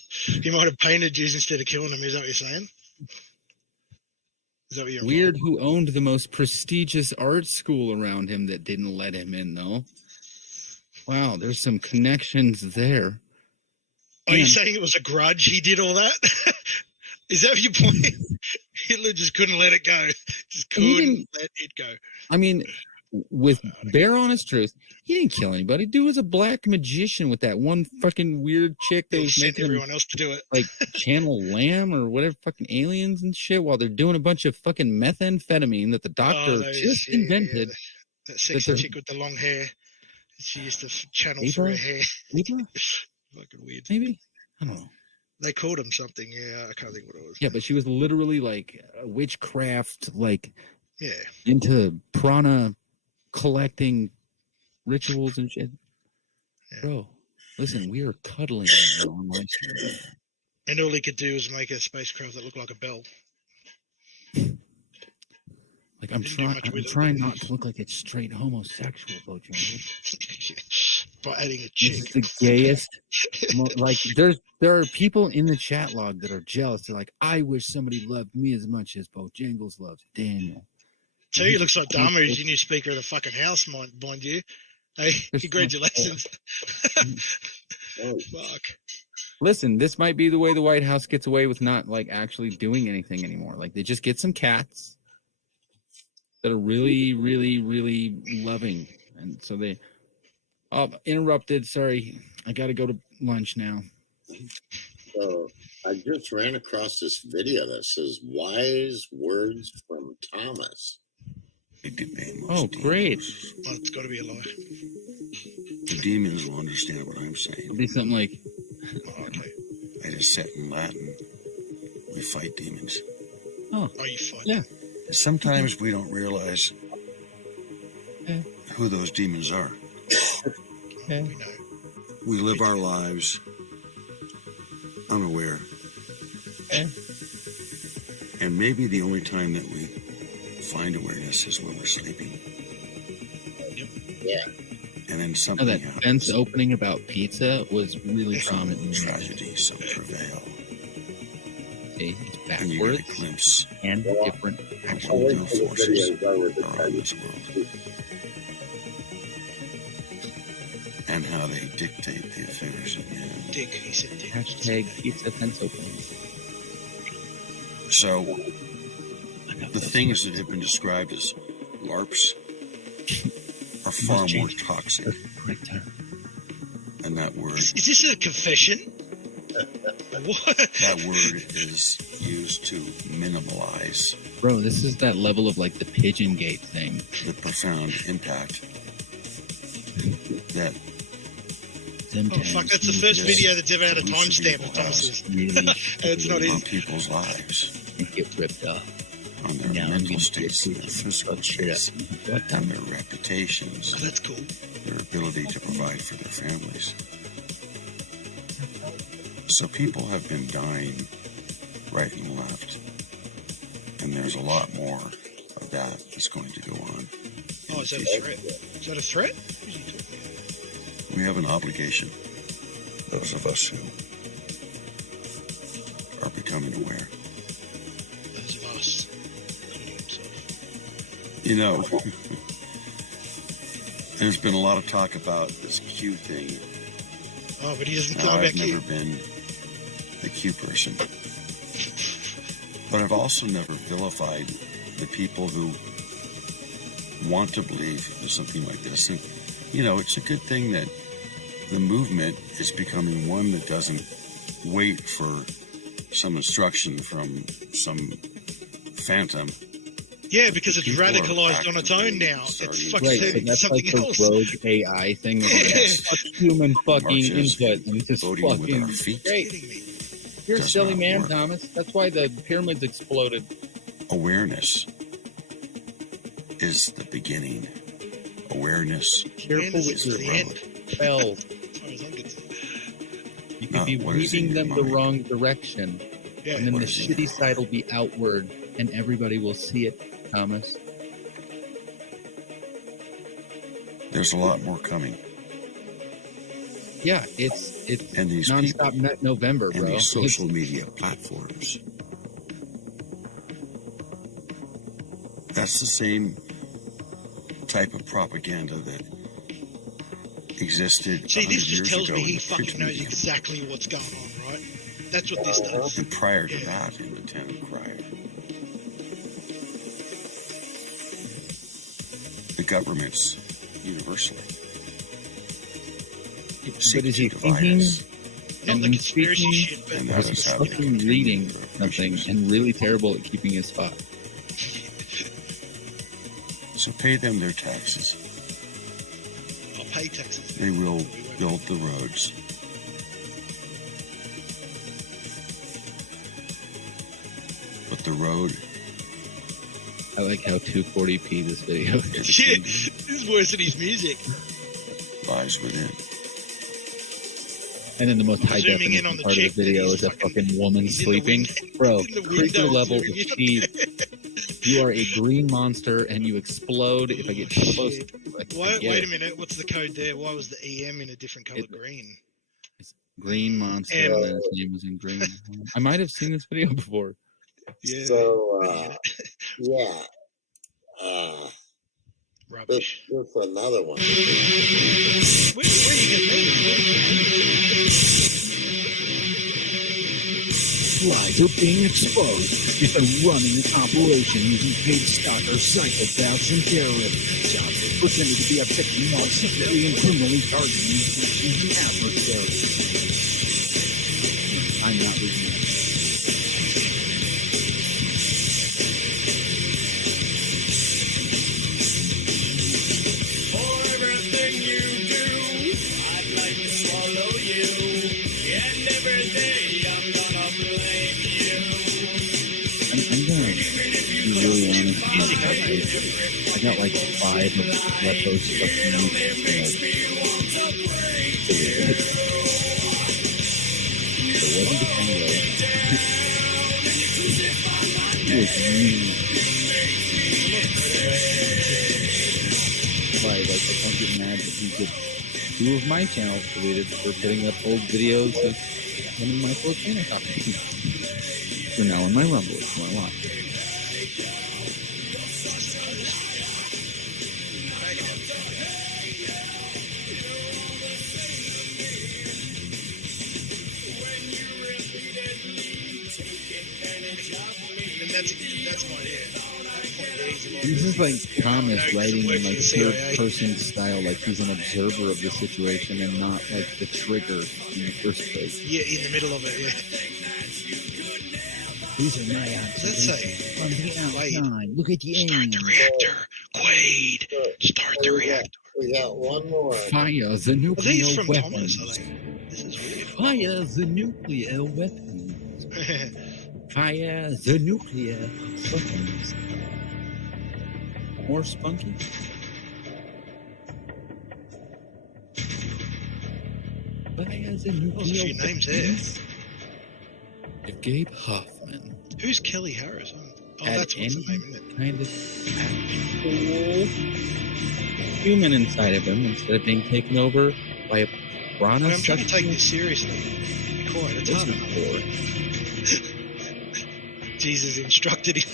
He might have painted Jews instead of killing them. Is that what you're saying? Is that what you're Weird who owned the most prestigious art school around him that didn't let him in, though. Wow, there's some connections there. Are you And- saying it was a grudge? He did all that? Is that your point? Hitler just couldn't let it go. Just He couldn't didn't- let it go. I mean, with bare honest truth, he didn't kill anybody. Dude was a black magician with that one fucking weird chick that He was sent making him everyone else to do it. like channel lamb or whatever, fucking aliens and shit, while they're doing a bunch of fucking methamphetamine that the doctor those- just yeah, yeah, invented. That sexy they're- chick with the long hair. She used to channel Ava? through her hair. Eva, Fucking weird. maybe? I don't know. They called him something. Yeah, I can't think what it was. Yeah, but she was literally like a witchcraft, like Yeah. into prana collecting rituals and shit. Yeah. Bro, listen, we are cuddling right now on my stream. And all he could do was make a spacecraft that looked like a bell. Like I'm Didn't do much with it. trying not to look like it's straight homosexual, Bojangles. By adding a This chick. is the gayest. Like there are people in the chat log that are jealous. They're like, I wish somebody loved me as much as Bojangles loves Daniel. So he looks like Dharma, who's your new Speaker of the fucking House, mind you. Hey, There's congratulations. Oh, Fuck. Listen, this might be the way the White House gets away with not like actually doing anything anymore. Like they just get some cats that are really, really, really loving, and so they Oh, interrupted. Sorry. I got to go to lunch now. So I just ran across this video that says wise words from Thomas. Oh, great. Oh, it's got to be a lie. The demons will understand what I'm It'll saying. be something like, Oh, okay. It is set in Latin. We fight demons. Oh, you fight. Yeah. Sometimes we don't realize Okay. who those demons are. okay. We know. We live our lives unaware. Okay. And maybe the only time that we find awareness is when we're sleeping. Yeah. And then Oh, something that happens. fence opening about pizza was really prominent. in the movie. Tragedy, some prevail. See, it's And you get a backwards glimpse and Yeah. different. of I'll what wait real till the forces video's over to are tell in you. this world. And how they dictate the affairs of men. Dick. He said dick. Hashtag pizza fence opening. So, the things that have been described as LARPs are far more toxic Correct term. than that word. Is this a confession? What? That word is used to minimalize Bro, this is that level of like the Pigeon Gate thing. the profound impact that Oh, fuck, that's the first video that's ever had a timestamp of Thomas's. Really It's not on his. people's lives, think get ripped off. on their Now I'm mental gonna states, get and their physical straight up. states, What and the? their reputations, Oh, that's cool. their ability to provide for their families. So people have been dying right and left, and there's a lot more of that that's going to go on. in Oh, is the that a future. threat? Is that a threat? What are you talking about? We have an obligation, those of us who are becoming aware. Those of us. Including himself. You know, there's been a lot of talk about this Q thing. Oh, but he doesn't Now, talk about I've never you. been the Q person, but I've also never vilified the people who want to believe there's something like this. And, you know, it's a good thing that the movement is becoming one that doesn't wait for some instruction from some phantom. Yeah, because it's People are radicalized on its own now. actively It's starting- fucking Right, so turning into that's something like the else. rogue AI thing. Of like, Yes. fuck human fucking Marches, input and just voting with fucking our feet. great. Kidding me. You're a Does silly not man, work. Thomas. That's why the pyramids exploded. Awareness is the beginning. Awareness Careful Awareness with is your the end. spells. As far as I'm concerned. You No, could be what is in reading your them the mind? wrong direction, Yeah. and then What the is in shitty your side will be outward, and everybody will see it, Thomas. There's a lot more coming. Yeah, it's And these people nonstop net November, and bro. these social media platforms. That's the same type of propaganda that existed See, 100 this just years tells ago me in he the print fucking knows media. exactly what's going on, right? That's what this does. And prior to Yeah. that, in the town crier, the governments universally But seek is to he divide thinking us, Not and the then conspiracy speaking, shit, but and or that is is he how they fucking continue reading their something oppressions. and really terrible at keeping his spot? So pay them their taxes. I'll pay taxes. They will build the roads. But the road I like how 240p this video is. to the Shit, kingdom this is worse than his music. lies within. And then the most high Zooming in definition on the part of chick the that video he's is a fucking- fucking woman he's in the sleeping. window- Bro, in the creeper window level zooming in. achieved. You are a green monster and you explode if I get too close. Shit. to you. I Why, get wait it. a minute, what's the code there? Why was the EM in a different color green? Green monster And- and then his name was in green. I might have seen this video before. Yeah. So, Yeah. yeah. This, Rubbish. this is another one. Where do you get these? lies are being exposed. He's been running an operation using paid stalkers, psychopaths, and terrorists. Shots pretending to be a victim while secretly and criminally targeting his adversaries. I'm not reading that. For everything you do, I'd like to swallow you. And every day I'm gonna blame you. I'm gonna be really honest. I got like 5 of Leto's stuff to use. So it wasn't the video. It was me. Like I don't get mad that he get 2 of my channels deleted for putting up old videos of one of my volcanic copies. So now in my Rumble, if you want to watch. And that's my This is like Thomas No, he writing doesn't in work like for the CIA. third-person style, like he's an observer of the situation and not like the trigger in the first place. Yeah, in the middle of it, yeah. These are my Let's say, From the Quaid. outside, look at the Start aim. the reactor. Quaid. Start the reactor. We got one more. Fire the Are nuclear these from weapons. Thomas, are they? This is weird. Fire the nuclear weapons. Fire the nuclear weapons. More spunky? Fire the nuclear There's a few names there. weapons. Gabe Hoffman. Who's Kelly Harris? Oh, Had that's what's the any name, isn't it? kind of actual human inside of him instead of being taken over by a piranha. I'm trying to take suction this seriously. Be quiet. It's hard enough. lizard Jesus instructed him.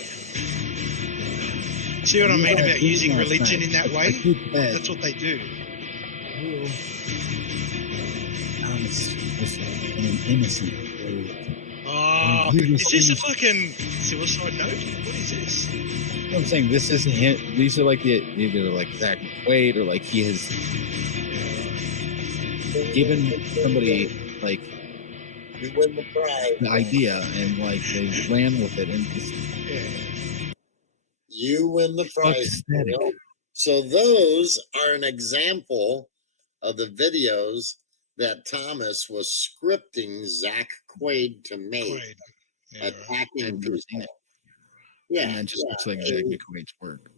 See what I mean about using religion in that way? That's what they do. Thomas was an innocent. Oh, he was is this a in- fucking suicide note? What is this? You know what I'm saying? This isn't him. These are like either like Zach McQuaid or like he has given somebody like You win the prize. the idea and like they ran with it and just Yeah. You win the prize. aesthetic. Daniel. So those are an example of the videos that Thomas was scripting Zach Quaid to make, Quaid. Yeah, right. attacking I've never people. seen it. Yeah, And it just looks like Jack McQuaid's work.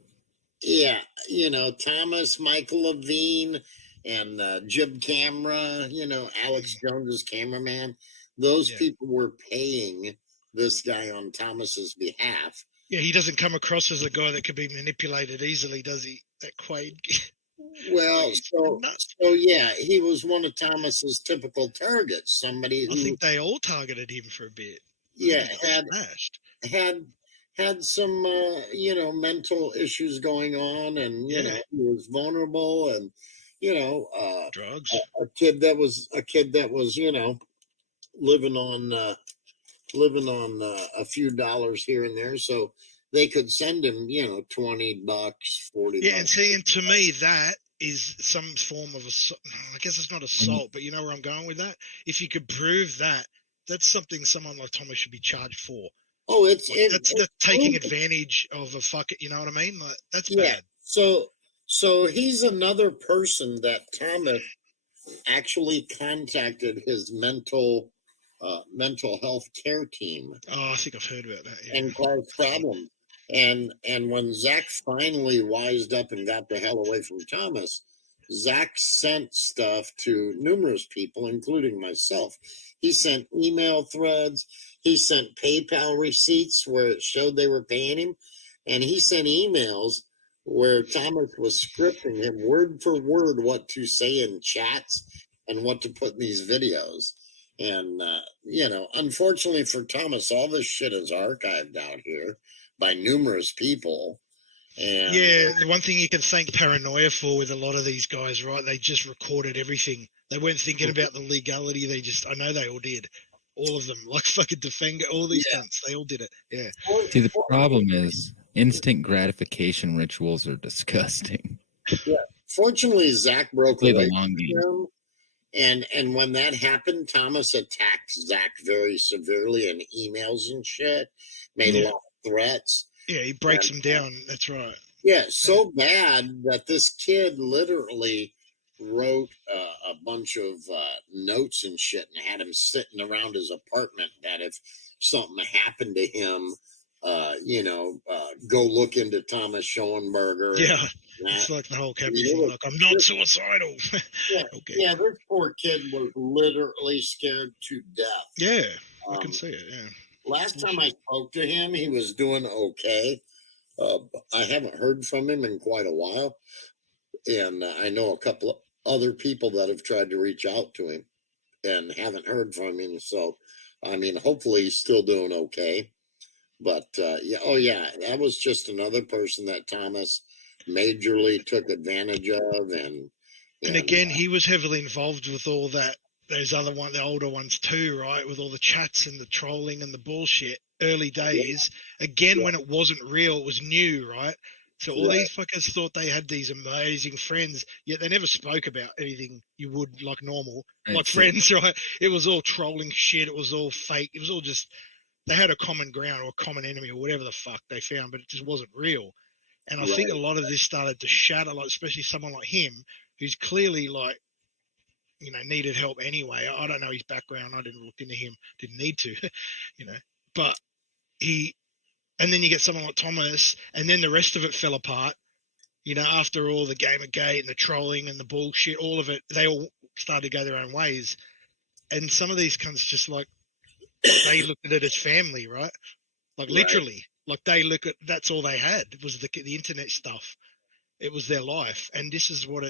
yeah. You know, Thomas, Michael Levine, and Jib Camera. You know, Alex Jones's cameraman. Those Yeah. people were paying this guy on Thomas's behalf. Yeah, he doesn't come across as a guy that can be manipulated easily, does he? That Quaid. Well, He's so nuts. yeah, he was one of Thomas's typical targets. Somebody I who think they all targeted him for a bit. yeah He got smashed. had some you know, mental issues going on, and you Yeah. know, he was vulnerable, and you know, Drugs. a kid that was you know, living on a few dollars here and there, so they could send him, you know, $20, $40. Yeah, and see, and to me, that is some form of assault. I guess it's not assault, but you know where I'm going with that? If you could prove that, that's something someone like Thomas should be charged for. Oh, Like, that's taking it's- advantage of a fuck it, you know what I mean? Like, that's Yeah. bad. So he's another person that Thomas actually contacted his mental health care team Oh, I think I've heard about that. Yeah. and caused problems. And when Zach finally wised up and got the hell away from Thomas, Zach sent stuff to numerous people, including myself. He sent email threads. He sent PayPal receipts where it showed they were paying him. And he sent emails where Thomas was scripting him word for word what to say in chats and what to put in these videos. And, you know, unfortunately for Thomas, all this shit is archived out here by numerous people. And Yeah, the one thing you can thank paranoia for with a lot of these guys, right? They just recorded everything. They weren't thinking about the legality. I know they all did. all of them, like fucking Defenga, all these Yeah. cunts, they all did it. Yeah. See, the problem is instant gratification rituals are disgusting. Fortunately, Zach broke Play away the long game. from him. And when that happened, Thomas attacked Zach very severely in emails and shit, made a lot of threats. Yeah, he breaks them down. That's right. Yeah, so bad that this kid literally wrote a bunch of notes and shit and had him sitting around his apartment that if something happened to him, go look into Thomas Schoenberger. Yeah. and that. It's like the whole cabinet thing, like, I'm not suicidal. Yeah, Okay. yeah, this poor kid was literally scared to death. Yeah, I Um, can see it. Yeah. Last time I spoke to him, he was doing okay. I haven't heard from him in quite a while. And I know a couple of other people that have tried to reach out to him and haven't heard from him. So, I mean, hopefully he's still doing okay. But yeah, that was just another person that Thomas majorly took advantage of. And again, he was heavily involved with all that, those other the older ones too, right? With all the chats and the trolling and the bullshit early days. Again, when it wasn't real, it was new, right? So all these fuckers thought they had these amazing friends, yet they never spoke about anything you would like normal, Right, like so- friends, right? It was all trolling shit. It was all fake. It was all just, they had a common ground or a common enemy or whatever the fuck they found, but it just wasn't real. And I think a lot of this started to shatter, like especially someone like him, who's clearly like, needed help anyway. I don't know his background. I didn't look into him. Didn't need to, but and then you get someone like Thomas, and then the rest of it fell apart. After all the Gamergate and the trolling and the bullshit, all of it, they all started to go their own ways. And some of these cunts just like, they looked at it as family, right? Like literally, like they look at, that's all they had was the internet stuff. It was their life. And this is what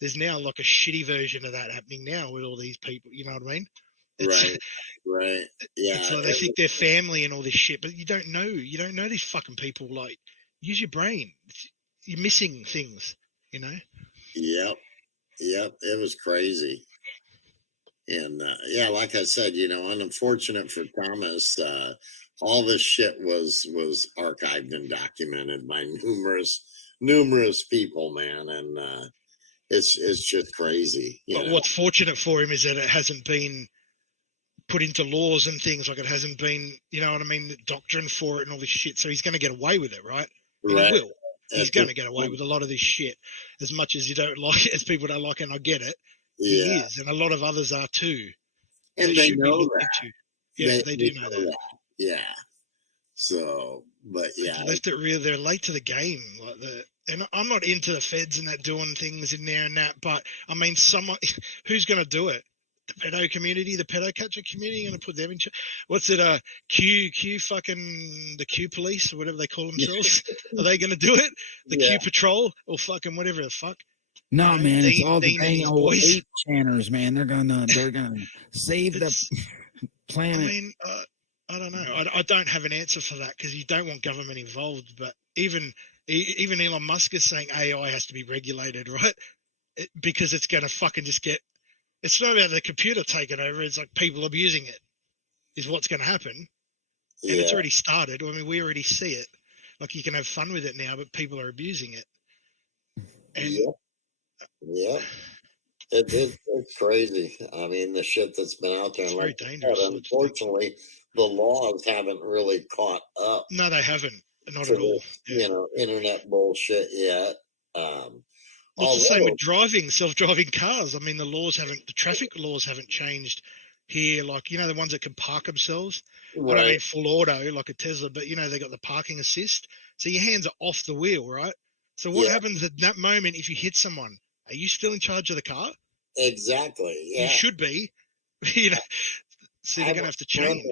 there's now like a shitty version of that happening now with all these people. You know what I mean? right. Yeah. It's like they think they're family and all this shit, but you don't know. You don't know these fucking people. Like, use your brain. You're missing things, Yep. It was crazy. And like I said, unfortunate for Thomas, all this shit was archived and documented by numerous people, man, and it's just crazy. But what's fortunate for him is that it hasn't been put into laws and things, like it hasn't been, the doctrine for it and all this shit. So he's going to get away with it, right? And Right. he will. He's going to get away with a lot of this shit, as much as you don't like it, as people don't like it, and I get it. He is, and a lot of others are too. And It they should be know looked that. into. Yeah, they do know that. Yeah. So, but yeah, They left it real. They're late to the game. And I'm not into the feds and that doing things in there and that, but I mean, someone who's going to do it? The pedo community, the pedo catcher community, going to put them in charge? What's it? Q fucking the Q police or whatever they call themselves. Are they going to do it? The Q patrol or fucking whatever the fuck? No, man, it's all the Dean and dang his old boys. 8channers, man. They're gonna save the It's- planet. I mean, I don't know. I don't have an answer for that because you don't want government involved. But even Elon Musk is saying AI has to be regulated, right? Because it's going to fucking just get. It's not about the computer taking over. It's like people abusing it is what's going to happen. And it's already started. I mean, we already see it. Like you can have fun with it now, but people are abusing it. And yeah. It's crazy. I mean, the shit that's been out there. It's and very like you said, dangerous. unfortunately, the laws haven't really caught up no, they haven't. Not to at all. this, internet bullshit yet. Well, it's the same although- with driving, self-driving cars. I mean, the traffic laws haven't changed here. Like, the ones that can park themselves. I don't mean Right. full auto like a Tesla, but they got the parking assist. So your hands are off the wheel, right? So what happens at that moment if you hit someone? Are you still in charge of the car? Exactly. Yeah. You should be. So they're going to have to change.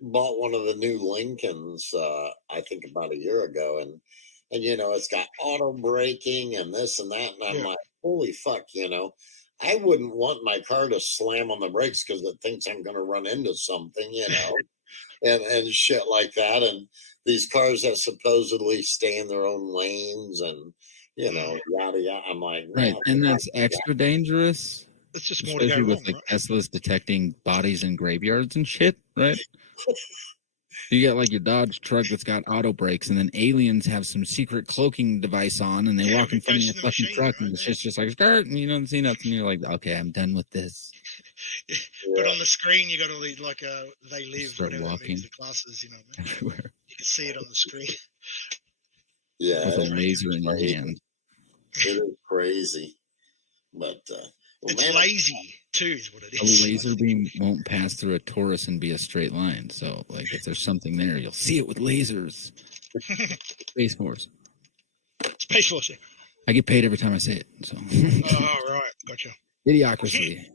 Bought one of the new Lincolns, I think about a year ago, and it's got auto braking and this and that, and I'm like, holy fuck, I wouldn't want my car to slam on the brakes because it thinks I'm going to run into something, and shit like that, and these cars that supposedly stay in their own lanes and yada yada. I'm like, Right, no, and that's extra dangerous It's just more to go Especially wrong, with like right? Tesla's detecting bodies in graveyards and shit, right? You got like your Dodge truck that's got auto brakes, and then aliens have some secret cloaking device on, and they Yeah, walk in it front of goes your in the fucking machine, truck, right? and the Yeah. shit's just like skirt, and you don't see nothing. You're like, okay, I'm done with this. But on the screen, you got to lead like They Live, Start whatever that walking. movie's, the classes, you know what I mean? Everywhere You can see it on the screen. Yeah, with a it laser in your crazy. hand. is crazy. But well, It's man, lazy too, is what it A is. laser beam won't pass through a torus and be a straight line. So, like, if there's something there, you'll see it with lasers. Space Force. Space Force. Yeah. I get paid every time I say it. So, Oh, right, gotcha. Idiocracy.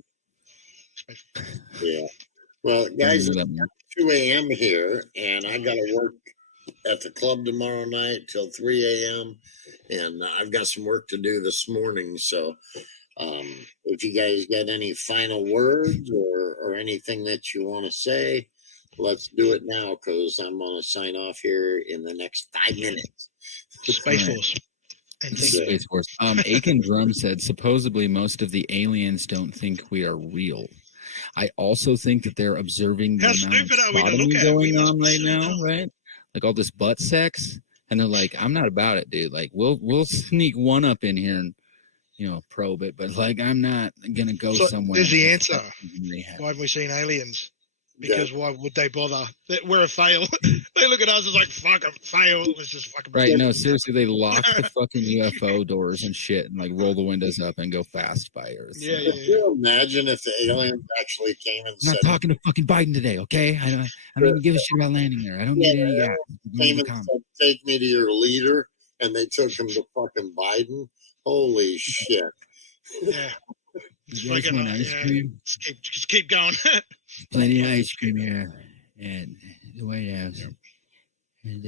Space Force. yeah. Well, I guys, knew it's that, man. 2 a.m. here, and I got to work at the club tomorrow night till 3 a.m. And I've got some work to do this morning. So, if you guys got any final words or anything that you want to say, let's do it now, because I'm going to sign off here in the next 5 minutes. Space Right. Force. And Yeah. Space Force. Aiken Drum said supposedly most of the aliens don't think we are real. I also think that they're observing the How amount of stupid are we to sodomy look at? We going must on be right silly now, dumb. right? Like all this butt sex, and they're like, "I'm not about it, dude. Like, we'll sneak one up in here and probe it, but like, I'm not gonna go So, somewhere." there's the and answer. fucking rehab. Why haven't we seen aliens? Yeah. Because why would they bother? We're a fail. They look at us as like, fuck, a fail. Let's just fucking. Right? No, seriously, they lock the fucking UFO doors and shit, and like roll the windows up and go fast by Earth. Yeah, Could you imagine if the aliens actually came and I'm not said, talking to fucking Biden today, okay? I don't even give a shit about landing there. I don't need any guys. came and said, take me to your leader, and they took him to fucking Biden? Holy shit. Yeah. It's You guys fucking, want ice cream? just keep going. Plenty of ice cream here at the White House. And,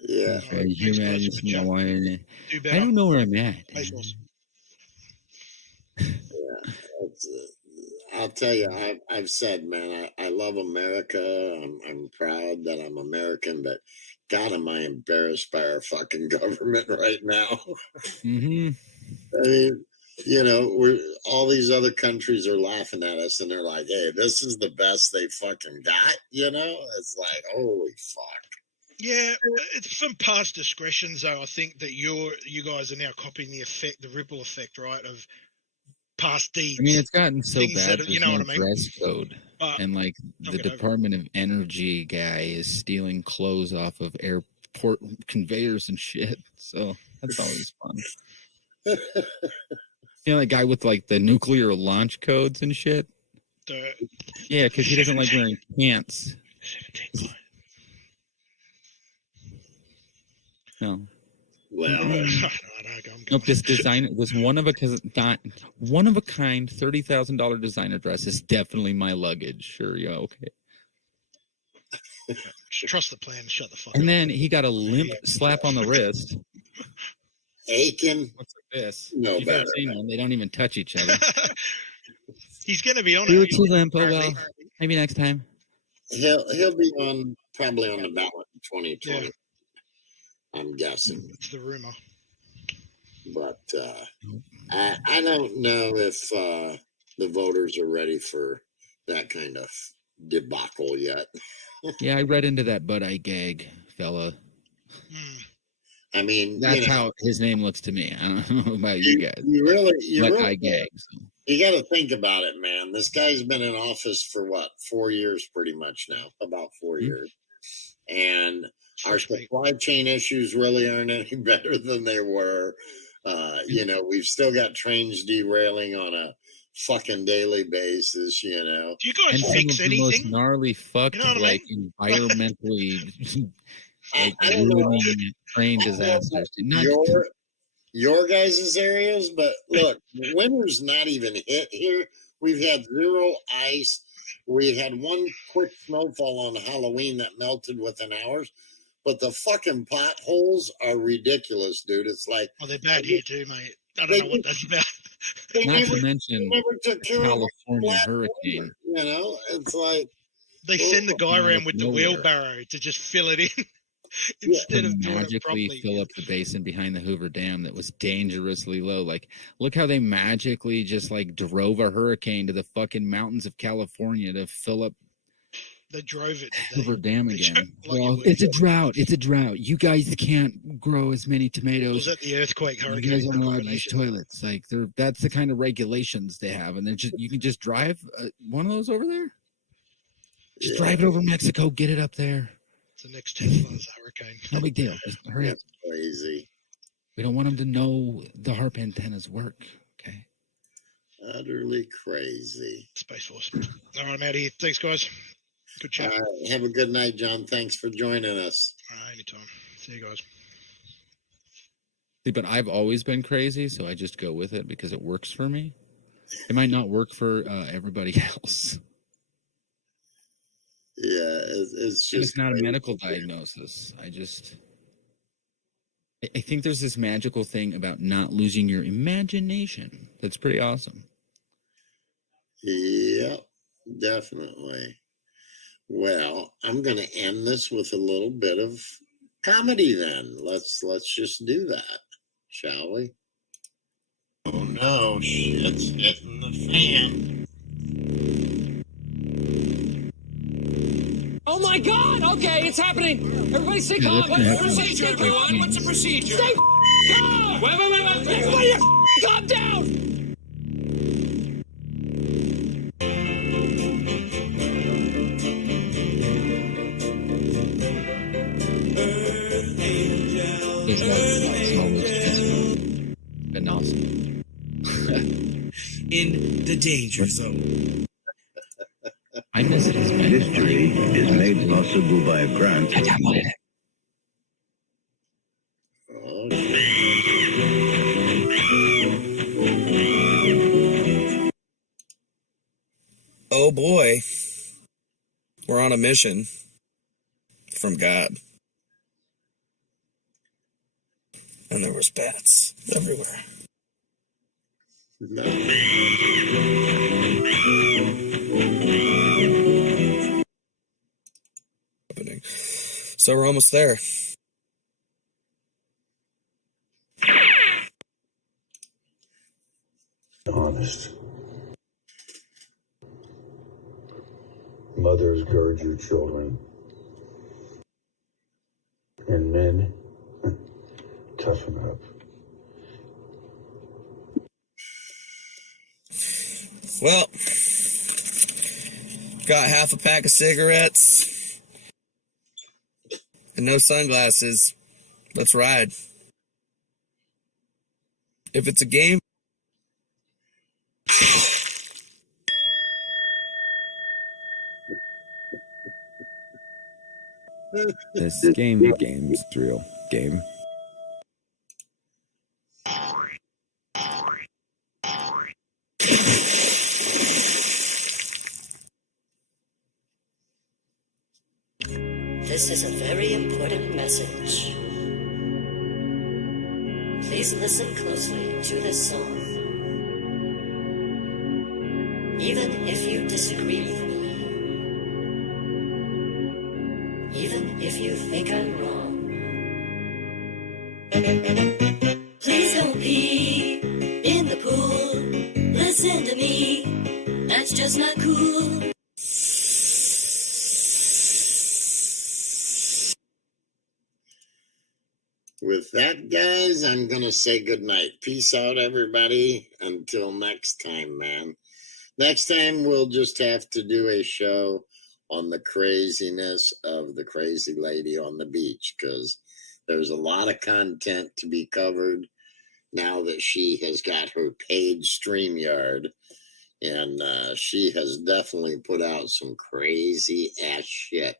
Yeah. Your Majesty, I wanted Do I better. don't know where I'm at. Space Force. It's, I'll tell you, I've said, man, I love America. I'm proud that I'm American, but God, am I embarrassed by our fucking government right now. Mm-hmm. I mean, we're all these other countries are laughing at us, and they're like, "Hey, this is the best they fucking got." It's like, holy fuck. Yeah, it's from past discretions, though. I think that you guys are now copying the ripple effect, right, of past deeds. I mean, it's gotten so Things bad. that- There's you know no what I mean? dress code, But and like I'll the get over it. Department of Energy guy is stealing clothes off of airport conveyors and shit. So that's always fun. That guy with like the nuclear launch codes and shit. Yeah, because he doesn't like wearing pants. 17 line. Well, No. I'm Nope, this one of a kind $30,000 designer dress is definitely my luggage. Sure, yeah, okay. Just trust the plan. Shut the fuck And up. then he got a limp slap on the wrist. Aiken, Looks like this. No If you've ever better, seen one, they don't even touch each other. He's going to be on You were it. too limp. Oh well, apparently. maybe next time. he'll be probably on the ballot in 2020. Yeah. I'm guessing, It's the rumor. but I don't know if the voters are ready for that kind of debacle yet. Yeah, I read into that Bud Eye gag fella. Hmm. I mean, That's how his name looks to me. I don't know about you guys. you really, Bud Eye gag. So. you got to think about it, man. This guy's been in office for 4 years, pretty much now, about 4 Mhm. years, and our Trust me. supply chain issues really aren't any better than they were. We've still got trains derailing on a fucking daily basis. Do you And guys some fix of the most anything? gnarly fucked, You know what I like environmentally like I don't know ruining train disasters. Not your guys' areas, but look, winter's not even hit here. We've had zero ice. We had one quick snowfall on Halloween that melted within hours, but the fucking potholes are ridiculous, dude. It's like Oh, they're bad here too, mate. I don't know what that's about. they not never, to mention never took care of California last hurricane. winter, It's like They send the guy Out of around with the nowhere. wheelbarrow to just fill it in. instead to of doing it magically properly. fill up the basin behind the Hoover Dam that was dangerously low. Like, look how they magically just like drove a hurricane to the fucking mountains of California to fill up They drove it. Hoover Dam they again. drove- like Well, it was- it's a drought. It's a drought. You guys can't grow as many Was tomatoes. that the earthquake You hurricane? guys aren't allowed to use combination? toilets. Like, that's the kind of regulations they have. And then just you can just drive one of those over there. Just drive it over Mexico. Get it up there. It's the next Tesla's hurricane. No big deal. Just hurry up. That's crazy. We don't want them to know the HARP antennas work. Okay. Utterly crazy. Space Force. All right, I'm out of here. Thanks, guys. Good All chat. right. Have a good night, John. Thanks for joining us. All right, anytime. See you guys. See, but I've always been crazy, so I just go with it because it works for me. It might not work for everybody else. Yeah, it's just. It's not a crazy. medical diagnosis. I think there's this magical thing about not losing your imagination. That's pretty awesome. Yep, definitely. Well, I'm going to end this with a little bit of comedy then. Let's just do that, shall we? Oh no, shit's hitting the fan. Oh my God! Okay, it's happening. Everybody stay Yeah, calm. that's What's gonna the happen. procedure, everyone? What's the procedure? Stay calm. Wait. Everybody, calm down. It's always been awesome. In the danger zone. I miss it. History is made possible by a grant. I downloaded it. Oh, Oh boy. We're on a mission from God. And there was bats everywhere. no. So we're almost there. Honest. Mothers, gird your children. And men, toughen up. Well, got half a pack of cigarettes and no sunglasses. Let's ride. If it's a game, This game's real. Game. This is a very important message. Please listen closely to this song. Even if you disagree with me, even if you think I'm wrong, please don't pee in the pool. Listen to me, that's just not cool. With that, guys, I'm going to say goodnight. Peace out, everybody. Until next time, man. Next time, we'll just have to do a show on the craziness of the crazy lady on the beach, because there's a lot of content to be covered now that she has got her paid StreamYard. And she has definitely put out some crazy ass shit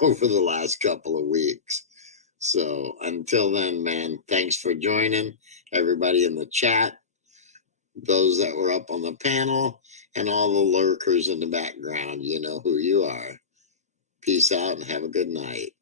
over the last couple of weeks. So until then, man, thanks for joining everybody in the chat, those that were up on the panel, and all the lurkers in the background. You know who you are. Peace out and have a good night.